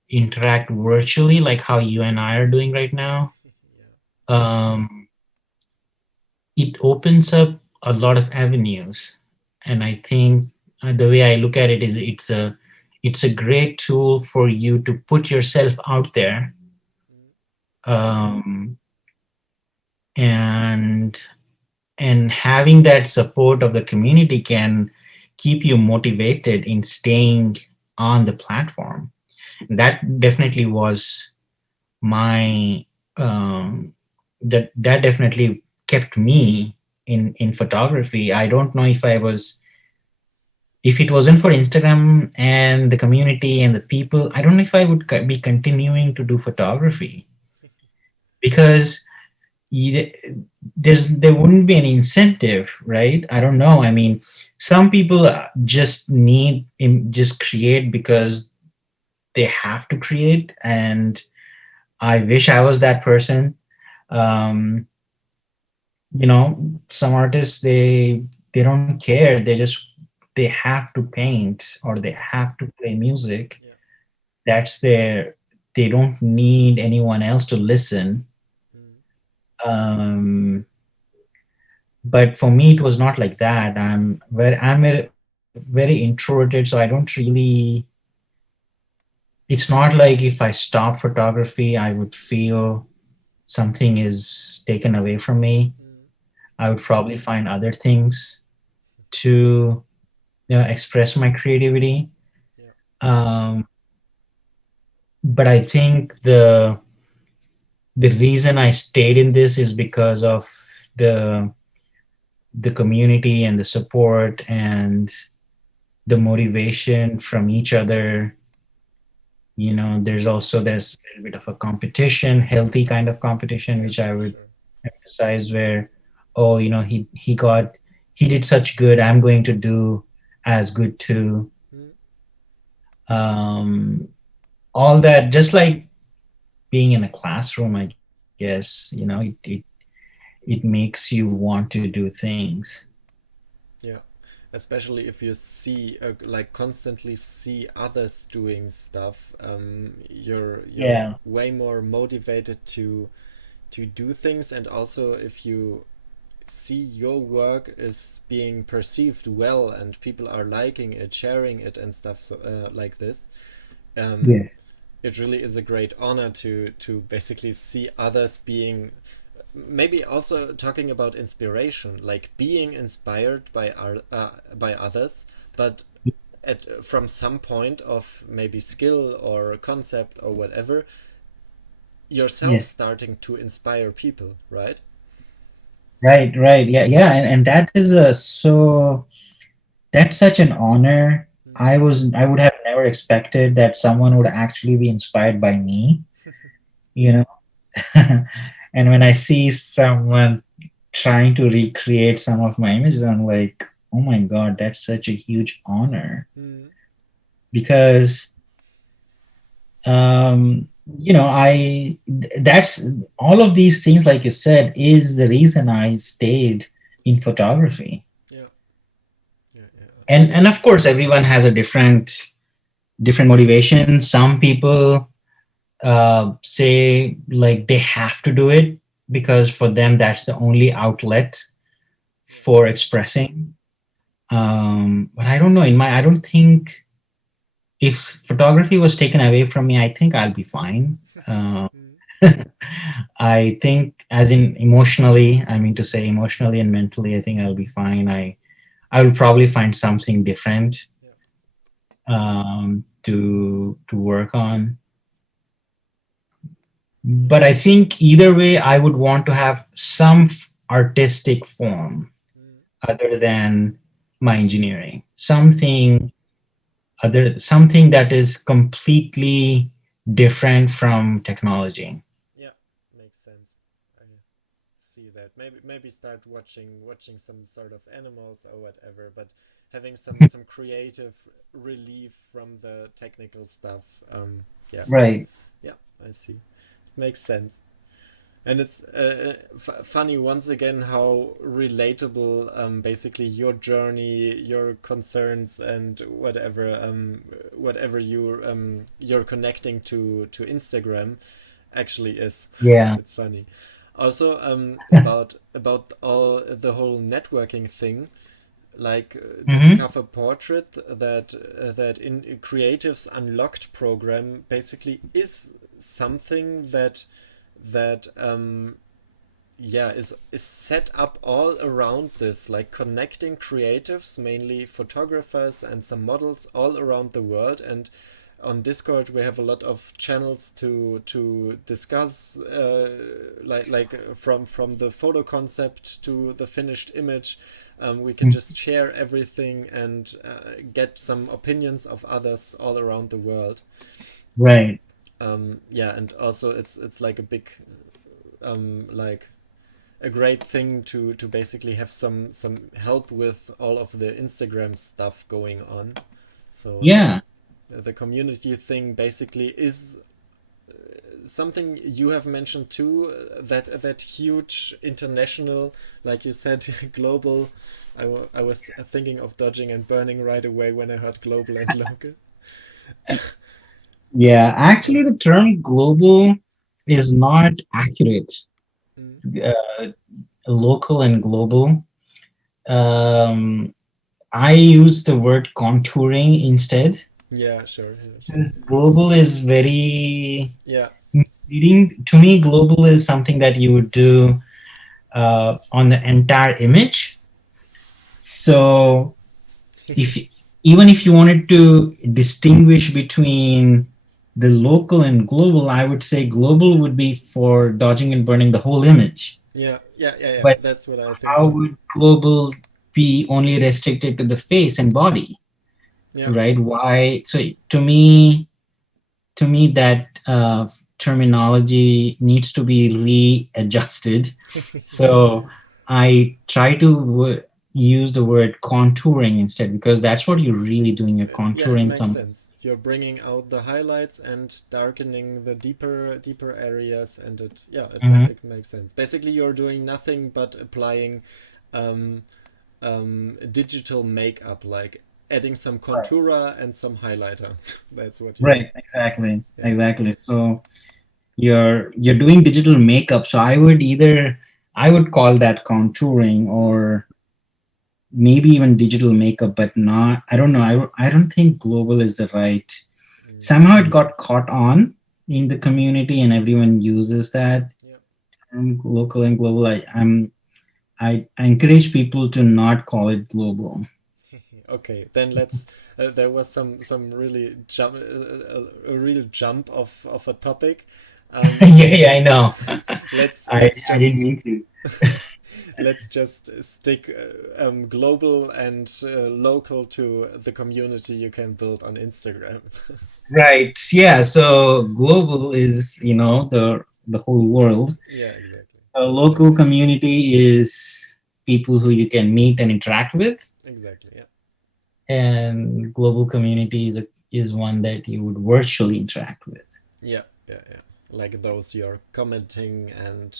interact virtually, like how you and I are doing right now. Yeah. Um, it opens up a lot of avenues, and I think the way I look at it is it's a great tool for you to put yourself out there, Mm, um, and and having that support of the community can keep you motivated in staying on the platform. That definitely was my that definitely kept me in photography. I don't know if it wasn't for Instagram and the community and the people, I don't know if I would be continuing to do photography, because you, there wouldn't be an incentive, right? I don't know. I mean, some people just just create because they have to create, and I wish I was that person. Um, some artists, they don't care. They have to paint or they have to play music. yeah. That's their They don't need anyone else to listen. Mm, um but for me it was not like that. I'm very introverted, so I don't really, it's not like if I stop photography I would feel something is taken away from me. mm, I would probably find other things to express my creativity. yeah. um but I think the reason I stayed in this is because of the the community and the support and the motivation from each other. There's Mm, also this little bit of a competition, healthy kind of competition, yeah, which I for would sure. emphasize, where, oh, he did such good, I'm going to do as good too. Mm, um all that, just like being in a classroom, I guess, it makes you want to do things. yeah. Especially if you see, like, constantly see others doing stuff, you're Yeah. way more motivated to do things, and also if you see your work is being perceived well and people are liking it, sharing it, and stuff, so like this, um, Yes. it really is a great honor to basically see others being, maybe also talking about inspiration, like being inspired by others, but at from some point of maybe skill or concept or whatever, yourself Yes. starting to inspire people, right? So Right, right. Yeah, yeah. And that is so That's such an honor. Mm. I would have never expected that someone would actually be inspired by me, you know. And when I see someone trying to recreate some of my images, I'm like, oh my God, that's such a huge honor. Mm. Because you know, that's all of these things, like you said, is the reason I stayed in photography. Yeah, yeah, yeah. And of course, everyone has a different motivation. Some people say like they have to do it because for them that's the only outlet Yeah. for expressing. But I don't know. I don't think if photography was taken away from me, I think I'll be fine. Mm. I think, as in emotionally, I mean to say emotionally and mentally, I think I'll be fine. I will probably find something different Yeah. to work on. But I think either way, I would want to have some artistic form Mm. other than my engineering. Something that is completely different from technology. Yeah, makes sense. I see that. Maybe start watching some sort of animals or whatever, but having some creative relief from the technical stuff. Yeah, Right. yeah, I see. Makes sense. And it's funny once again how relatable basically your journey, your concerns, and whatever you're connecting to Instagram actually is. Yeah. It's funny. Also, about all the whole networking thing, like Hmm. Discover Portrait, that in Creatives Unlocked program basically is something that yeah is set up all around this, like connecting creatives, mainly photographers and some models all around the world. And on Discord we have a lot of channels to discuss, like from the photo concept to the finished image. We can just share everything and get some opinions of others all around the world. Right. Yeah, and also it's like a big like a great thing to basically have some help with all of the Instagram stuff going on. So Yeah. the community thing basically is something you have mentioned too. That huge international, like you said, global. I was thinking of dodging and burning right away when I heard global and local. Yeah. Yeah. Actually, the term global is not accurate. Mm. Uh, Local and global. Um, I use the word contouring instead. Yeah, sure, yeah, sure. Because global is very Yeah. misleading. To me, global is something that you would do on the entire image. So if even if you wanted to distinguish between the local and global, I would say global would be for dodging and burning the whole image. Yeah, yeah, yeah, yeah. But That's what I think how too. would global be only restricted to the face and body, Yeah. right? Why? So to me that terminology needs to be readjusted. So I try to use the word contouring instead because that's what you're really doing. You're Yeah, it contouring makes some. sense. You're bringing out the highlights and darkening the deeper areas, and Mhm. it makes sense. Basically, you're doing nothing but applying um, digital makeup, like adding some contour and some highlighter. That's what you do. Right, exactly, Yeah. exactly. So you're doing digital makeup. So I would call that contouring Mm, or maybe even digital makeup, but not. I don't know. I don't think global is the right. mm, Somehow it got caught on in the community, and everyone uses that yeah. term, local and global. I encourage people to not call it global. Okay, then let's. There was some really a real jump of a topic. Um, Yeah, yeah, I know. let's I let's I didn't just mean to. Let's just stick global and local to the community you can build on Instagram. Right. Yeah. So global is, the whole world. Yeah, exactly. A local community is people who you can meet and interact with, Exactly. Yeah. and global community is one that you would virtually interact with. Yeah. Yeah. Yeah. Like those you're commenting and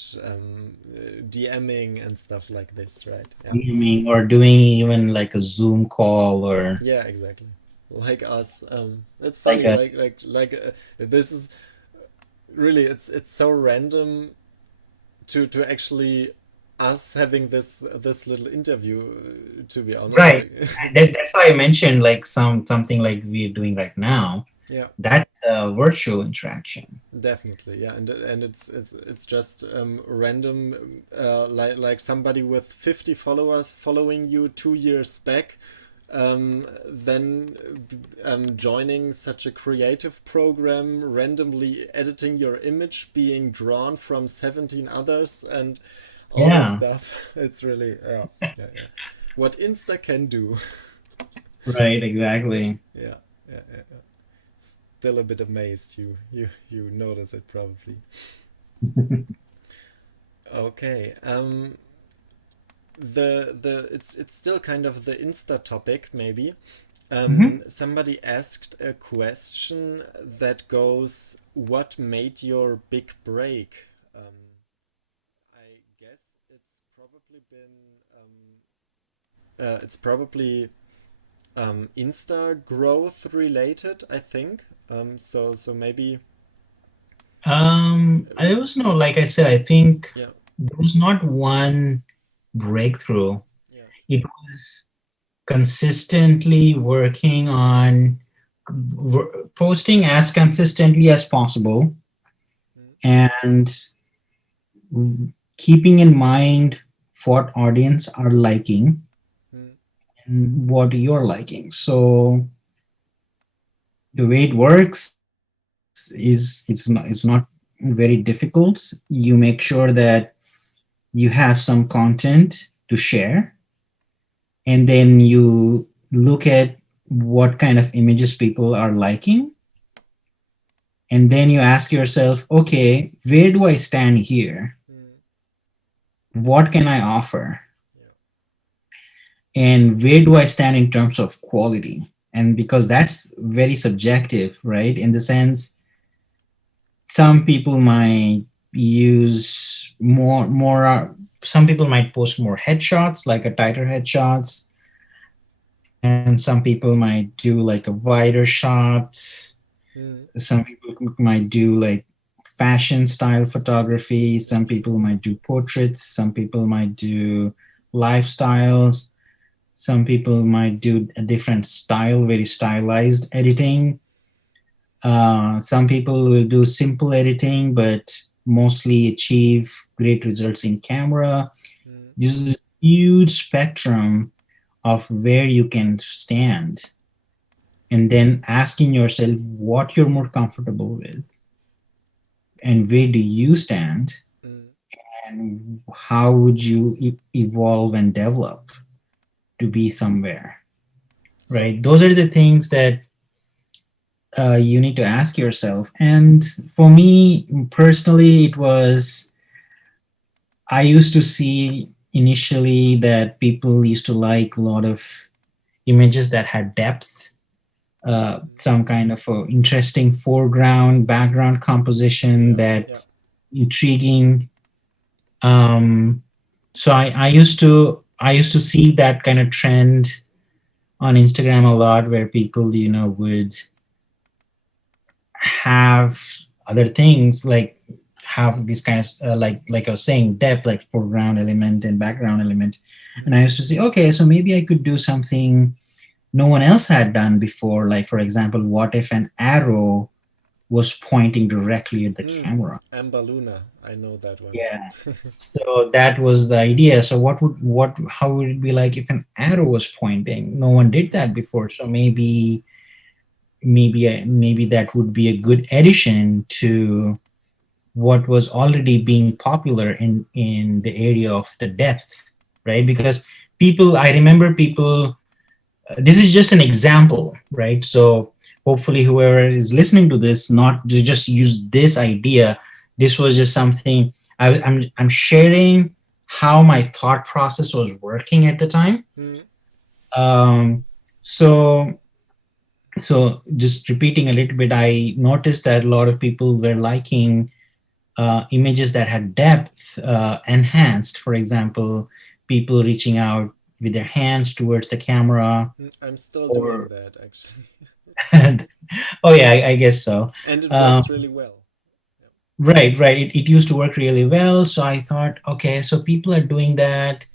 DMing and stuff like this, right? Yeah. Gaming or doing even like a Zoom call or Yeah. Exactly. Like us. It's like funny. a This is really it's so random to actually us having this little interview. To be honest, right. like it's That's why I mentioned like something like we're doing right now. yeah. That's a virtual interaction. Definitely, yeah, and it's just random, like somebody with 50 followers following you 2 years back, then joining such a creative program, randomly editing your image, being drawn from 17 others, and all this Yeah. stuff. It's really yeah. What Insta can do. Right. Exactly. Yeah, yeah. Still a bit amazed. You notice it probably. Okay. The it's still kind of the Insta topic maybe. Mhm. Somebody asked a question that goes, "What made your big break?" I guess it's probably Insta growth related. I think. So maybe I was no, like I said, I think yeah there was not one breakthrough. yeah. It was consistently working on posting as consistently as possible Mm, and keeping in mind what audience are liking mm, and what you're liking. So the way it works is it's not very difficult. You make sure that you have some content to share, and then you look at what kind of images people are liking, and then you ask yourself, okay, where do I stand here? mm, What can I offer? yeah. And where do I stand in terms of quality? And because that's very subjective, right? In the sense, some people might use some people might post more headshots, like a tighter headshots, and some people might do like a wider shots. Mm, Some people might do like fashion style photography. Some people might do portraits. Some people might do lifestyles. Some people might do a different style, very stylized editing. Some people will do simple editing, but mostly achieve great results in camera. mm, This is a huge spectrum of where you can stand, and then asking yourself what you're more comfortable with and where do you stand, mm. and how would you evolve and develop to be somewhere, So right? Those are the things that you need to ask yourself. And for me personally, it was, I used to see initially that people used to like a lot of images that had depth, mm, some kind of interesting foreground, background composition yeah yeah. that's intriguing. Um, so I used to see that kind of trend on Instagram a lot, where people would have other things like have these kind of like I was saying, depth, like foreground element and background element. And I Mm, used to say, okay, so maybe I could do something no one else had done before. Like, for example, what if an arrow was pointing directly at the mm. camera? Amber Luna, I know that one. Yeah. So that was the idea. So how would it be like if an arrow was pointing? No one did that Mm, before. So maybe that would be a good addition to what was already being popular in the area of the depth, right? Because people, I remember people, this is just an example, right? So hopefully whoever is listening to this, not to just use this idea. This was just something I'm sharing how my thought process was working at the time. Mm, um, so so just repeating a little bit, I noticed that a lot of people were liking images that had depth enhanced. For example, people reaching out with their hands towards the camera, I'm still doing or that actually. oh yeah, I guess so. And it Um, works really well. right, right. It used to work really well. So I thought, okay, so people are doing that.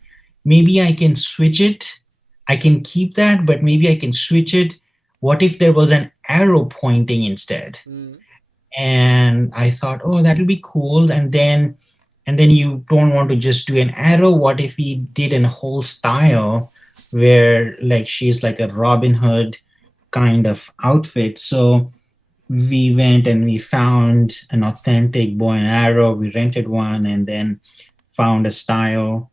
Maybe I can switch it. I can keep that, but maybe I can switch it. What if there was an arrow pointing instead? Mm, And I thought, oh, that'll be cool. And then you don't want to just do an arrow. What if we did a whole style where like she's like a Robin Hood kind of outfit? So we went and we found an authentic bow and arrow. We rented one and then found a style,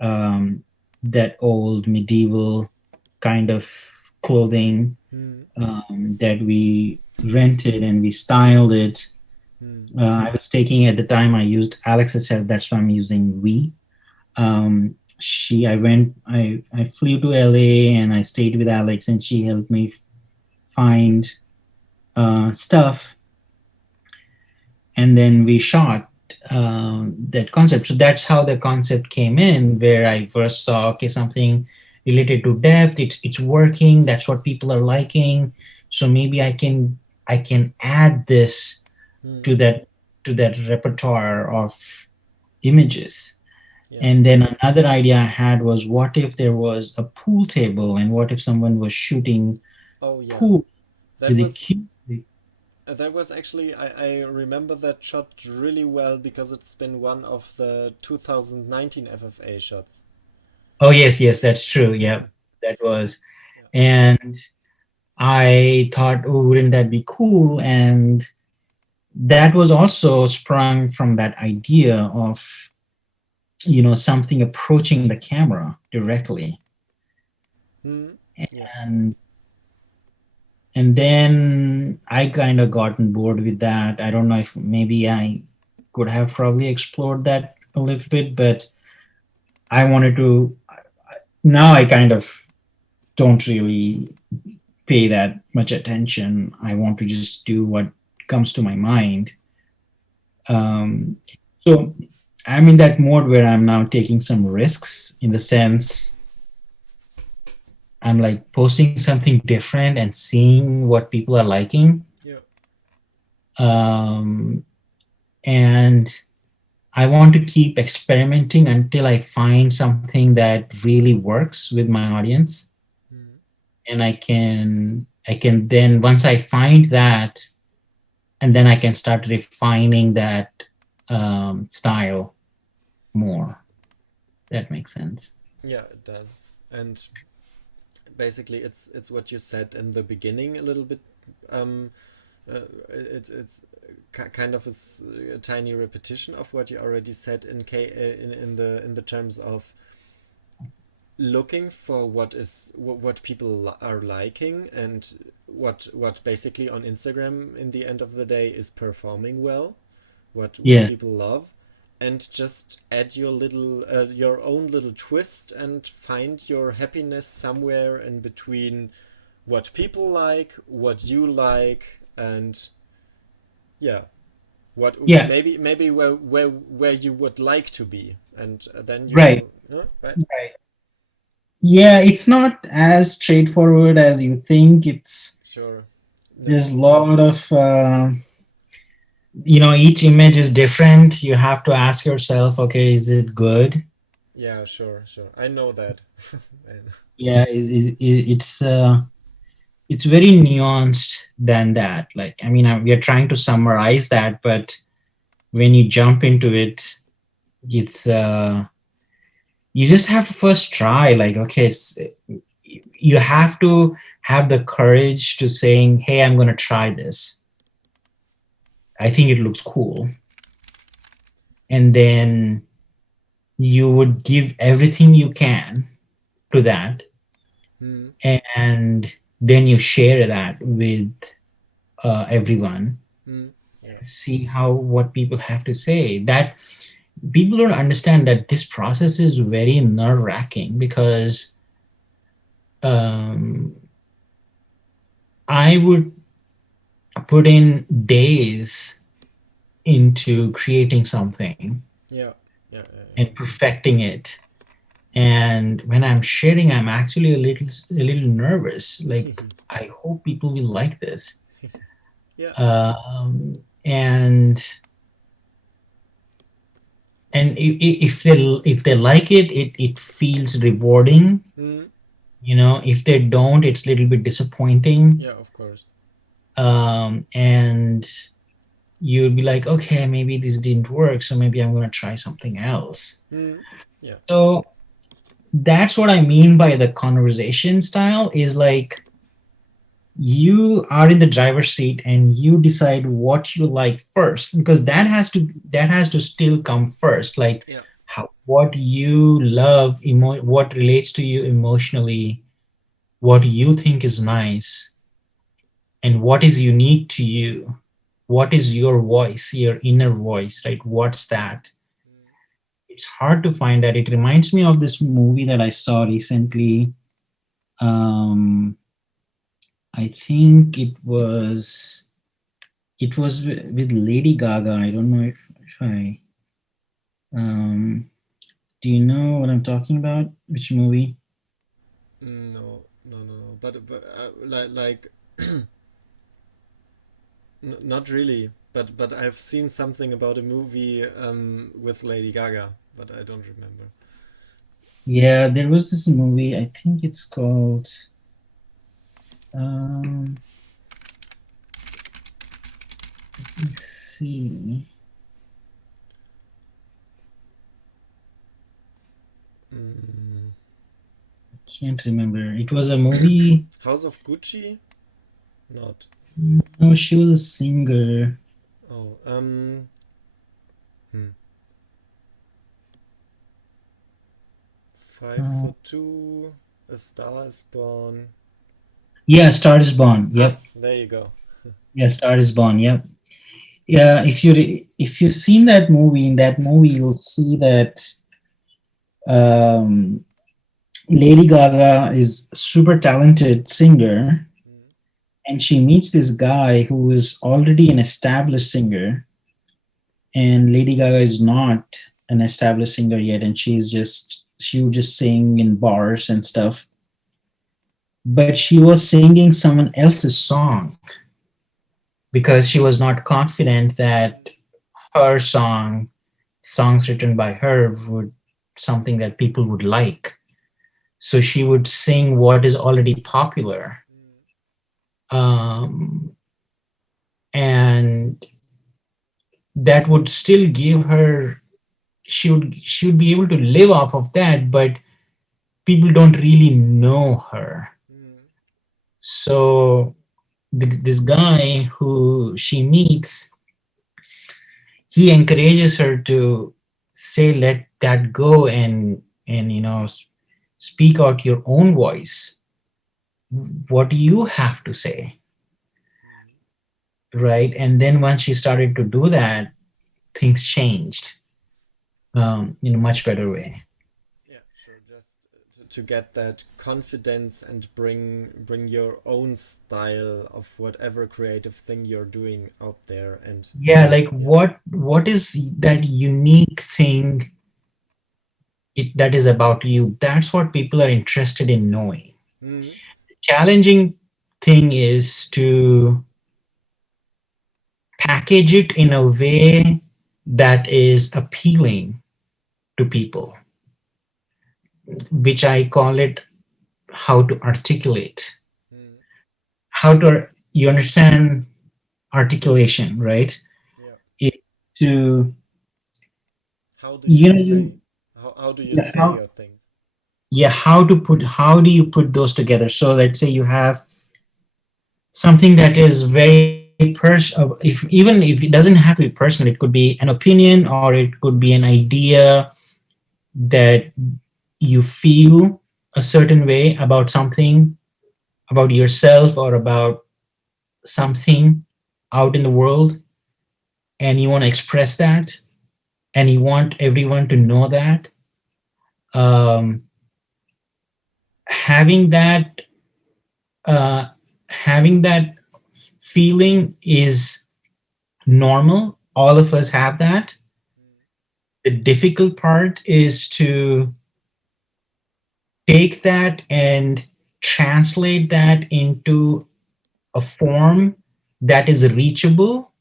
um, that old medieval kind of clothing, mm, that we rented and we styled it. mm, I was taking at the time, I used Alex's help. That's why I'm using we. I flew to LA and I stayed with Alex, and she helped me find stuff, and then we shot that concept. So that's how the concept came in, where I first saw, okay, something related to depth. It's working. That's what people are liking. So maybe I can add this mm. to that repertoire of images. Yeah. And then another idea I had was, what if there was a pool table, and what if someone was shooting Oh yeah. pool That with a was cube? that was actually I remember that shot really well because it's been one of the 2019 FFA shots. Oh yes, yes, that's true. Yeah, that was. Yeah. And I thought, oh, wouldn't that be cool? And that was also sprung from that idea of, something approaching the camera directly. Mm, yeah. And then I kind of gotten bored with that. I don't know if maybe I could have probably explored that a little bit, but I wanted to. Now I kind of don't really pay that much attention. I want to just do what comes to my mind. Um, so I'm in that mode where I'm now taking some risks, in the sense I'm like posting something different and seeing what people are liking. Yeah. Um, and I want to keep experimenting until I find something that really works with my audience. Mm, And I can then, once I find that, and then I can start refining that style more. That makes sense. yeah, it does. And basically, it's what you said in the beginning a little bit. Um, it's kind of a tiny repetition of what you already said in the terms of looking for what people are liking, and what basically on Instagram in the end of the day is performing well, what Yeah, people love, and just add your own little twist and find your happiness somewhere in between what people like, what you like, and yeah, what yeah, maybe where you would like to be, and then you right, will, right. right. Yeah, it's not as straightforward as you think. Sure. There's No. a lot of, each image is different. You have to ask yourself, okay, is it good? Yeah, sure, I know that. Yeah, it's very nuanced than that. Like, I mean, we are trying to summarize that, but when you jump into it, it's you just have to first try. Like, okay, you have to have the courage to saying, hey, I'm going to try this. I think it looks cool. and then you would give everything you can to that, Mm, and then you share that with everyone, mm, yeah. see how what people have to say. That people don't understand that this process is very nerve wracking, because um, I would put in days into creating something Yeah. Yeah. Yeah. and perfecting it. And when I'm sharing, I'm actually a little nervous. Yeah. Like, I hope people will like this. Yeah. And if they like it, it feels rewarding. Mm, If they don't, it's a little bit disappointing. yeah. Of course. And you'd be like, okay, maybe this didn't work, so maybe I'm going to try something else. Mm, yeah. So that's what I mean by the conversation style, is like you are in the driver's seat and you decide what you like first, because that has to still come first. Like, Yeah. what you love, what relates to you emotionally, what you think is nice, and what is unique to you. What is your voice, your inner voice, right? What's that? Mm, It's hard to find that. It reminds me of this movie that I saw recently. um I think it was with Lady Gaga. I don't know if I um do you know what I'm talking about? Which movie? no. No. No. No. But like not really. But I've seen something about a movie with Lady Gaga, but I don't remember. Yeah, there was this movie. I think it's called um let's see. Mm. Can't remember. It was a movie. House of Gucci? Not. No, she was a singer. Oh. Hmm. 5 foot Uh, 2. A Star is Born. yeah, Star is Born. Ah, Yep. there you go. Yeah, Star is Born. Yep. Yeah, if you've seen that movie, in that movie you'll see that um, Lady Gaga is a super talented singer, Mm, and she meets this guy who is already an established singer, and Lady Gaga is not an established singer yet, and she would just sing in bars and stuff. But she was singing someone else's song because she was not confident that mm, her songs written by her would something that people would like. So she would sing what is already popular. mm, um, and that would still give her, she would be able to live off of that, but people don't really know her. mm, So this guy who she meets, he encourages her to say, let that go, and speak out your own voice. What do you have to say, mm. right? And then once she started to do that, things changed in a much better way. Yeah, sure. Just to get that confidence and bring your own style of whatever creative thing you're doing out there. And Yeah, like yeah. what is that unique thing that is about you? That's what people are interested in knowing. Mm, Challenging thing is to package it in a way that is appealing to people, which I call it how to articulate. mm, You understand articulation, right? yeah. It to How do you you know say? How do you yeah, say your thing? how do you put those together? So let's say you have something that is very if even if it doesn't have to be personal, it could be an opinion or it could be an idea that you feel a certain way about something, about yourself or about something out in the world, and you want to express that, and you want everyone to know that. um, having that uh, having that feeling is normal. All of us have that. The difficult part is to take that and translate that into a form that is reachable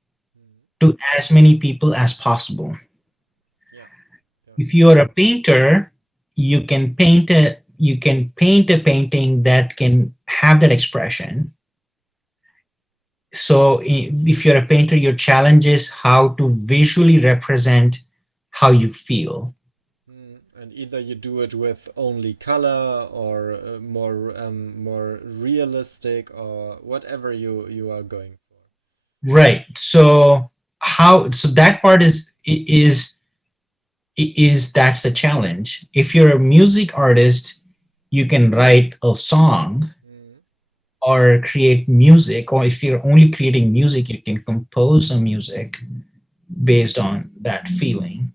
to as many people as possible. Yeah. Yeah. If you are a painter, you can paint a painting that can have that expression. So if you're a painter, your challenge is how to visually represent how you feel. And either you do it with only color or more realistic or whatever you are going for. Right. So that part is that's the challenge. If you're a music artist, you can write a song Mm, or create music, or if you're only creating music, you can compose some music based on that feeling.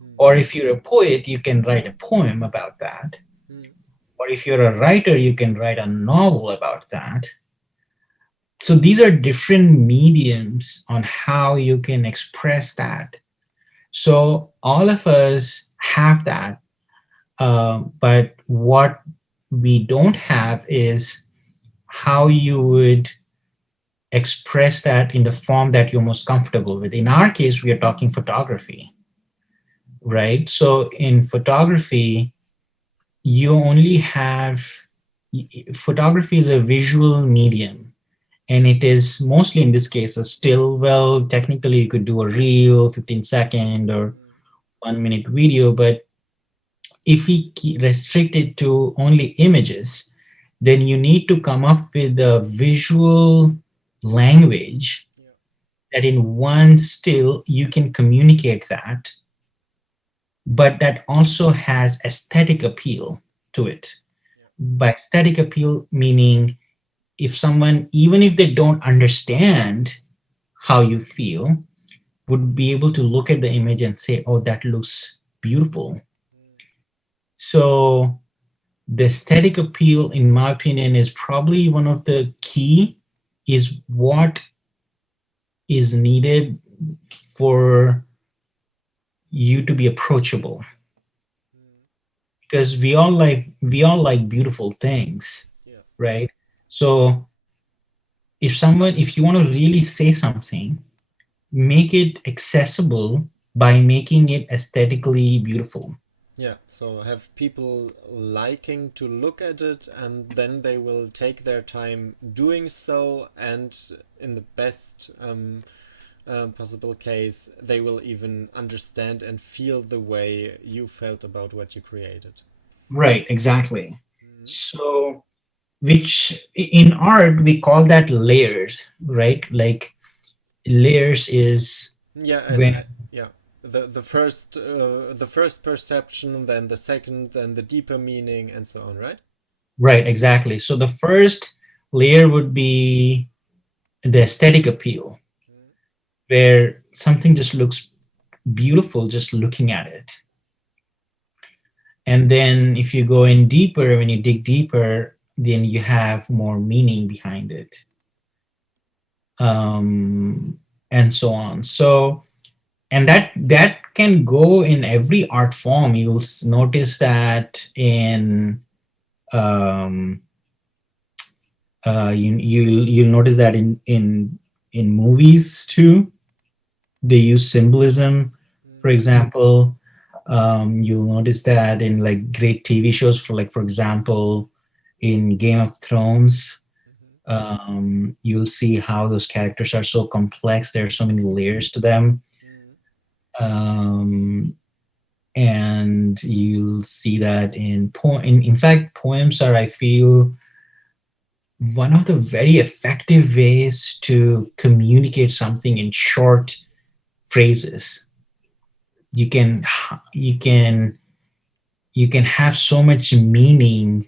mm, Or if you're a poet, you can write a poem about that. mm, Or if you're a writer, you can write a novel about that. So these are different mediums on how you can express that. So all of us have that. But what we don't have is how you would express that in the form that you're most comfortable with. In our case, we are talking photography, right? So in photography, you only have photography is a visual medium, and it is mostly in this case a still. Well, technically you could do a reel 15-second or mm, 1 minute video, but if we restrict it to only images, then you need to come up with a visual language yeah. that in one still you can communicate that, but that also has aesthetic appeal to it. Yeah. By aesthetic appeal, meaning if someone, even if they don't understand how you feel, would be able to look at the image and say, oh, that looks beautiful. Mm, So the aesthetic appeal, in my opinion, is probably one of the key, is what is needed for you to be approachable, mm, because we all like beautiful things, yeah. right? So if you want to really say something, make it accessible by making it aesthetically beautiful. Yeah, so have people liking to look at it, and then they will take their time doing so, and in the best possible case, they will even understand and feel the way you felt about what you created. Right, exactly. Mm. So which in art we call that layers, right? Like layers is Yeah, when yeah, the first perception, then the second, then the deeper meaning, and so on, right? right, exactly. So the first layer would be the aesthetic appeal, Mm, where something just looks beautiful just looking at it. And then if you go in deeper, when you dig deeper, then you have more meaning behind it, um, and so on. So, and that can go in every art form. You'll notice that in um, you'll notice that in movies too. They use symbolism. For mm, example, you'll notice that in like great TV shows, for example, in Game of Thrones, mhm, you'll see how those characters are so complex. There are so many layers to them, mm, um, and you'll see that in fact, poems are, I feel, one of the very effective ways to communicate something in short phrases. You can you can you can have so much meaning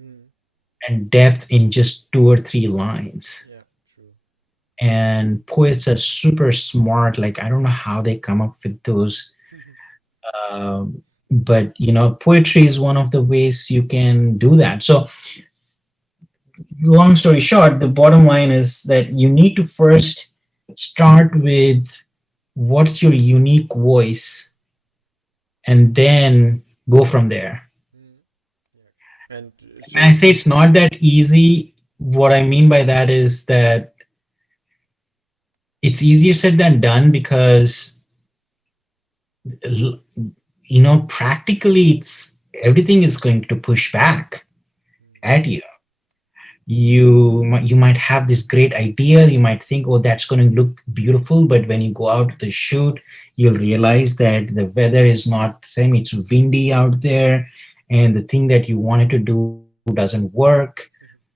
Mm. and depth in just two or three lines. Yeah, true. And poets are super smart. Like, I don't know how they come up with those. But poetry is one of the ways you can do that. So long story short, the bottom line is that you need to first start with what's your unique voice, and then go from there. Mm. Yeah. And When I show. say it's not that easy, what I mean by that is that it's easier said than done, because practically it's everything is going to push back at you. You might have this great idea, you might think, oh, that's going to look beautiful, but when you go out to the shoot, you'll realize that the weather is not the same, it's windy out there, and the thing that you wanted to do doesn't work,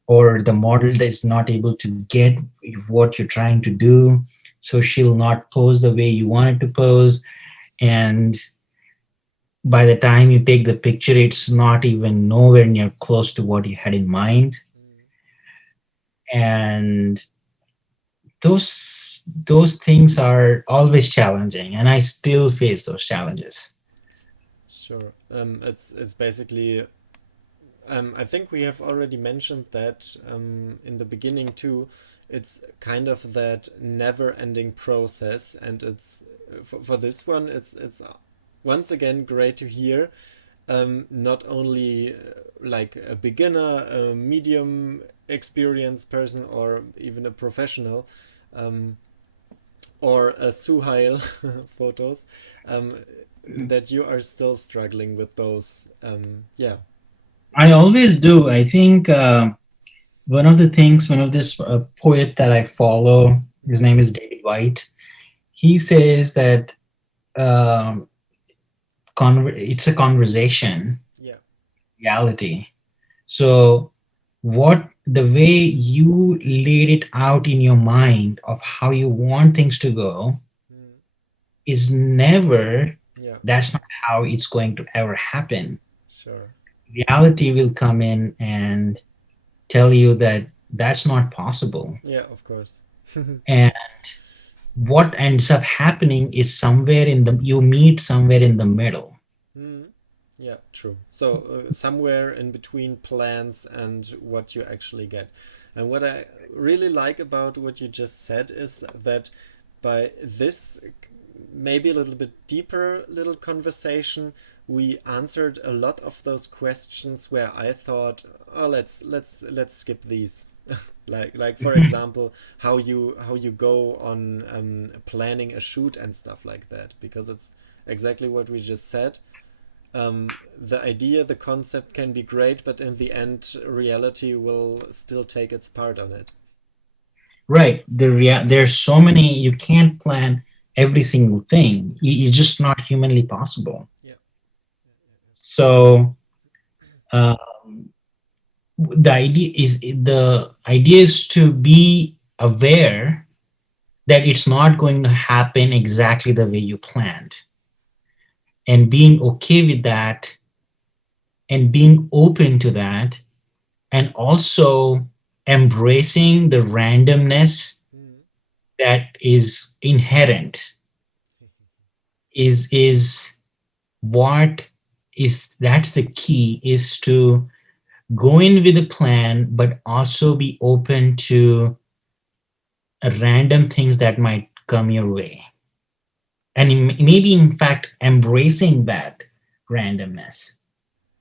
or the model is not able to get what you're trying to do, so she'll not pose the way you wanted to pose. And by the time you take the picture, it's not even nowhere near close to what you had in mind. Mm. And those things are always challenging, and I still face those challenges. Sure. It's basically. I think we have already mentioned that in the beginning too. It's kind of that never-ending process, and it's for this one. It's once again great to hear. Not only like a beginner, a medium experienced person, or even a professional, um, or a Suhail photos, um, that you are still struggling with those. Yeah. I always do. I think one of this poet that I follow, his Mm. name is David White. He says that um, it's a conversation Yeah. reality. So what the way you laid it out in your mind of how you want things to go Mm. is never, Yeah. that's not how it's going to ever happen. Sure. Reality will come in and tell you that that's not possible. Yeah. Of course. And what ends up happening is somewhere in the you meet somewhere in the middle. Mm. Yeah, true. So somewhere in between plans and what you actually get. And what I really like about what you just said is that by this maybe a little bit deeper little conversation, we answered a lot of those questions where I thought, oh, let's skip these. Like for example, how you go on planning a shoot and stuff like that, because it's exactly what we just said. The idea, the concept can be great, but in the end, reality will still take its part on it. Right. There's so many, you can't plan every single thing. It's just not humanly possible. Yeah. So uh, the idea is to be aware that it's not going to happen exactly the way you planned, and being okay with that, and being open to that, and also embracing the randomness Mm. that is inherent, is what is that's the key, is to go in with a plan, but also be open to random things that might come your way, and maybe in fact embracing that randomness.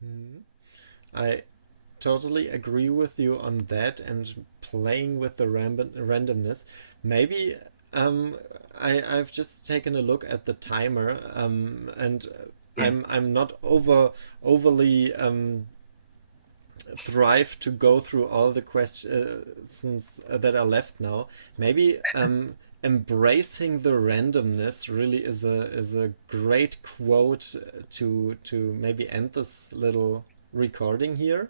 Mm. I totally agree with you on that, and playing with the randomness. Maybe um, I've just taken a look at the timer, and Yeah. I'm not overly thrive to go through all the questions that are left now. Maybe embracing the randomness really is a great quote to maybe end this little recording here.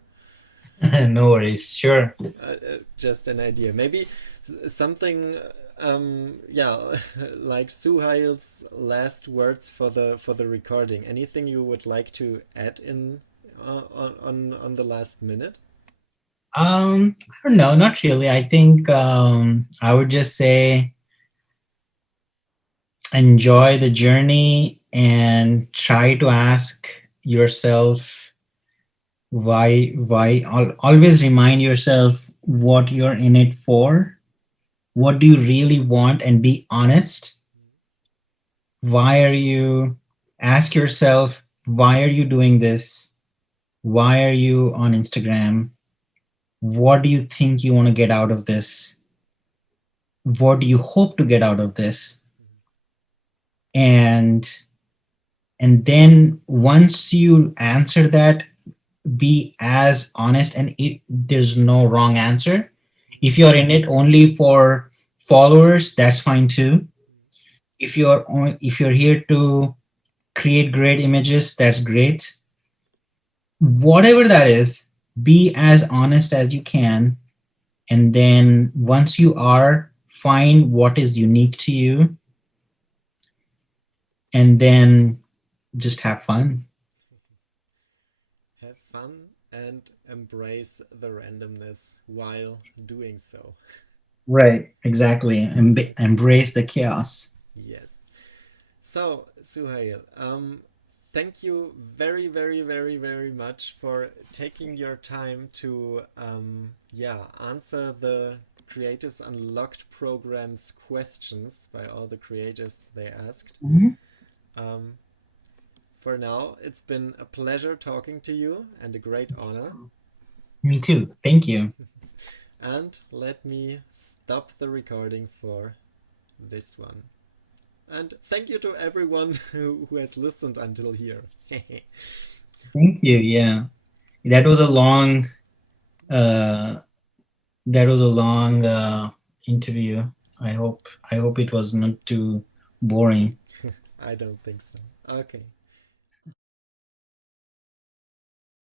No worries. Sure. Just an idea. Maybe something, yeah, like Suhail's last words for the recording. Anything you would like to add in on the last minute? I don't know, not really. I think I would just say enjoy the journey and try to ask yourself always remind yourself what you're in it for. What do you really want, and be honest. Why are you Ask yourself, why are you doing this? Why are you on Instagram? What do you think you want to get out of this? What do you hope to get out of this? And then once you answer that, be as honest, and there's no wrong answer. If you're in it only for followers, that's fine too. If you're here to create great images, that's great. Whatever that is, be as honest as you can, and then once you are, find what is unique to you, and then just have fun. Have fun and embrace the randomness while doing so. Right, exactly. Embrace the chaos. Yes. So, Suhail, thank you very, very, very, very much for taking your time to, yeah, answer the Creatives Unlocked program's questions by all the creatives they asked. Mhm. Um, for now, it's been a pleasure talking to you and a great honor. Me too. Thank you. And let me stop the recording for this one. And thank you to everyone who has listened until here. Thank you. Yeah. That was a long uh interview. I hope it was not too boring. I don't think so. Okay.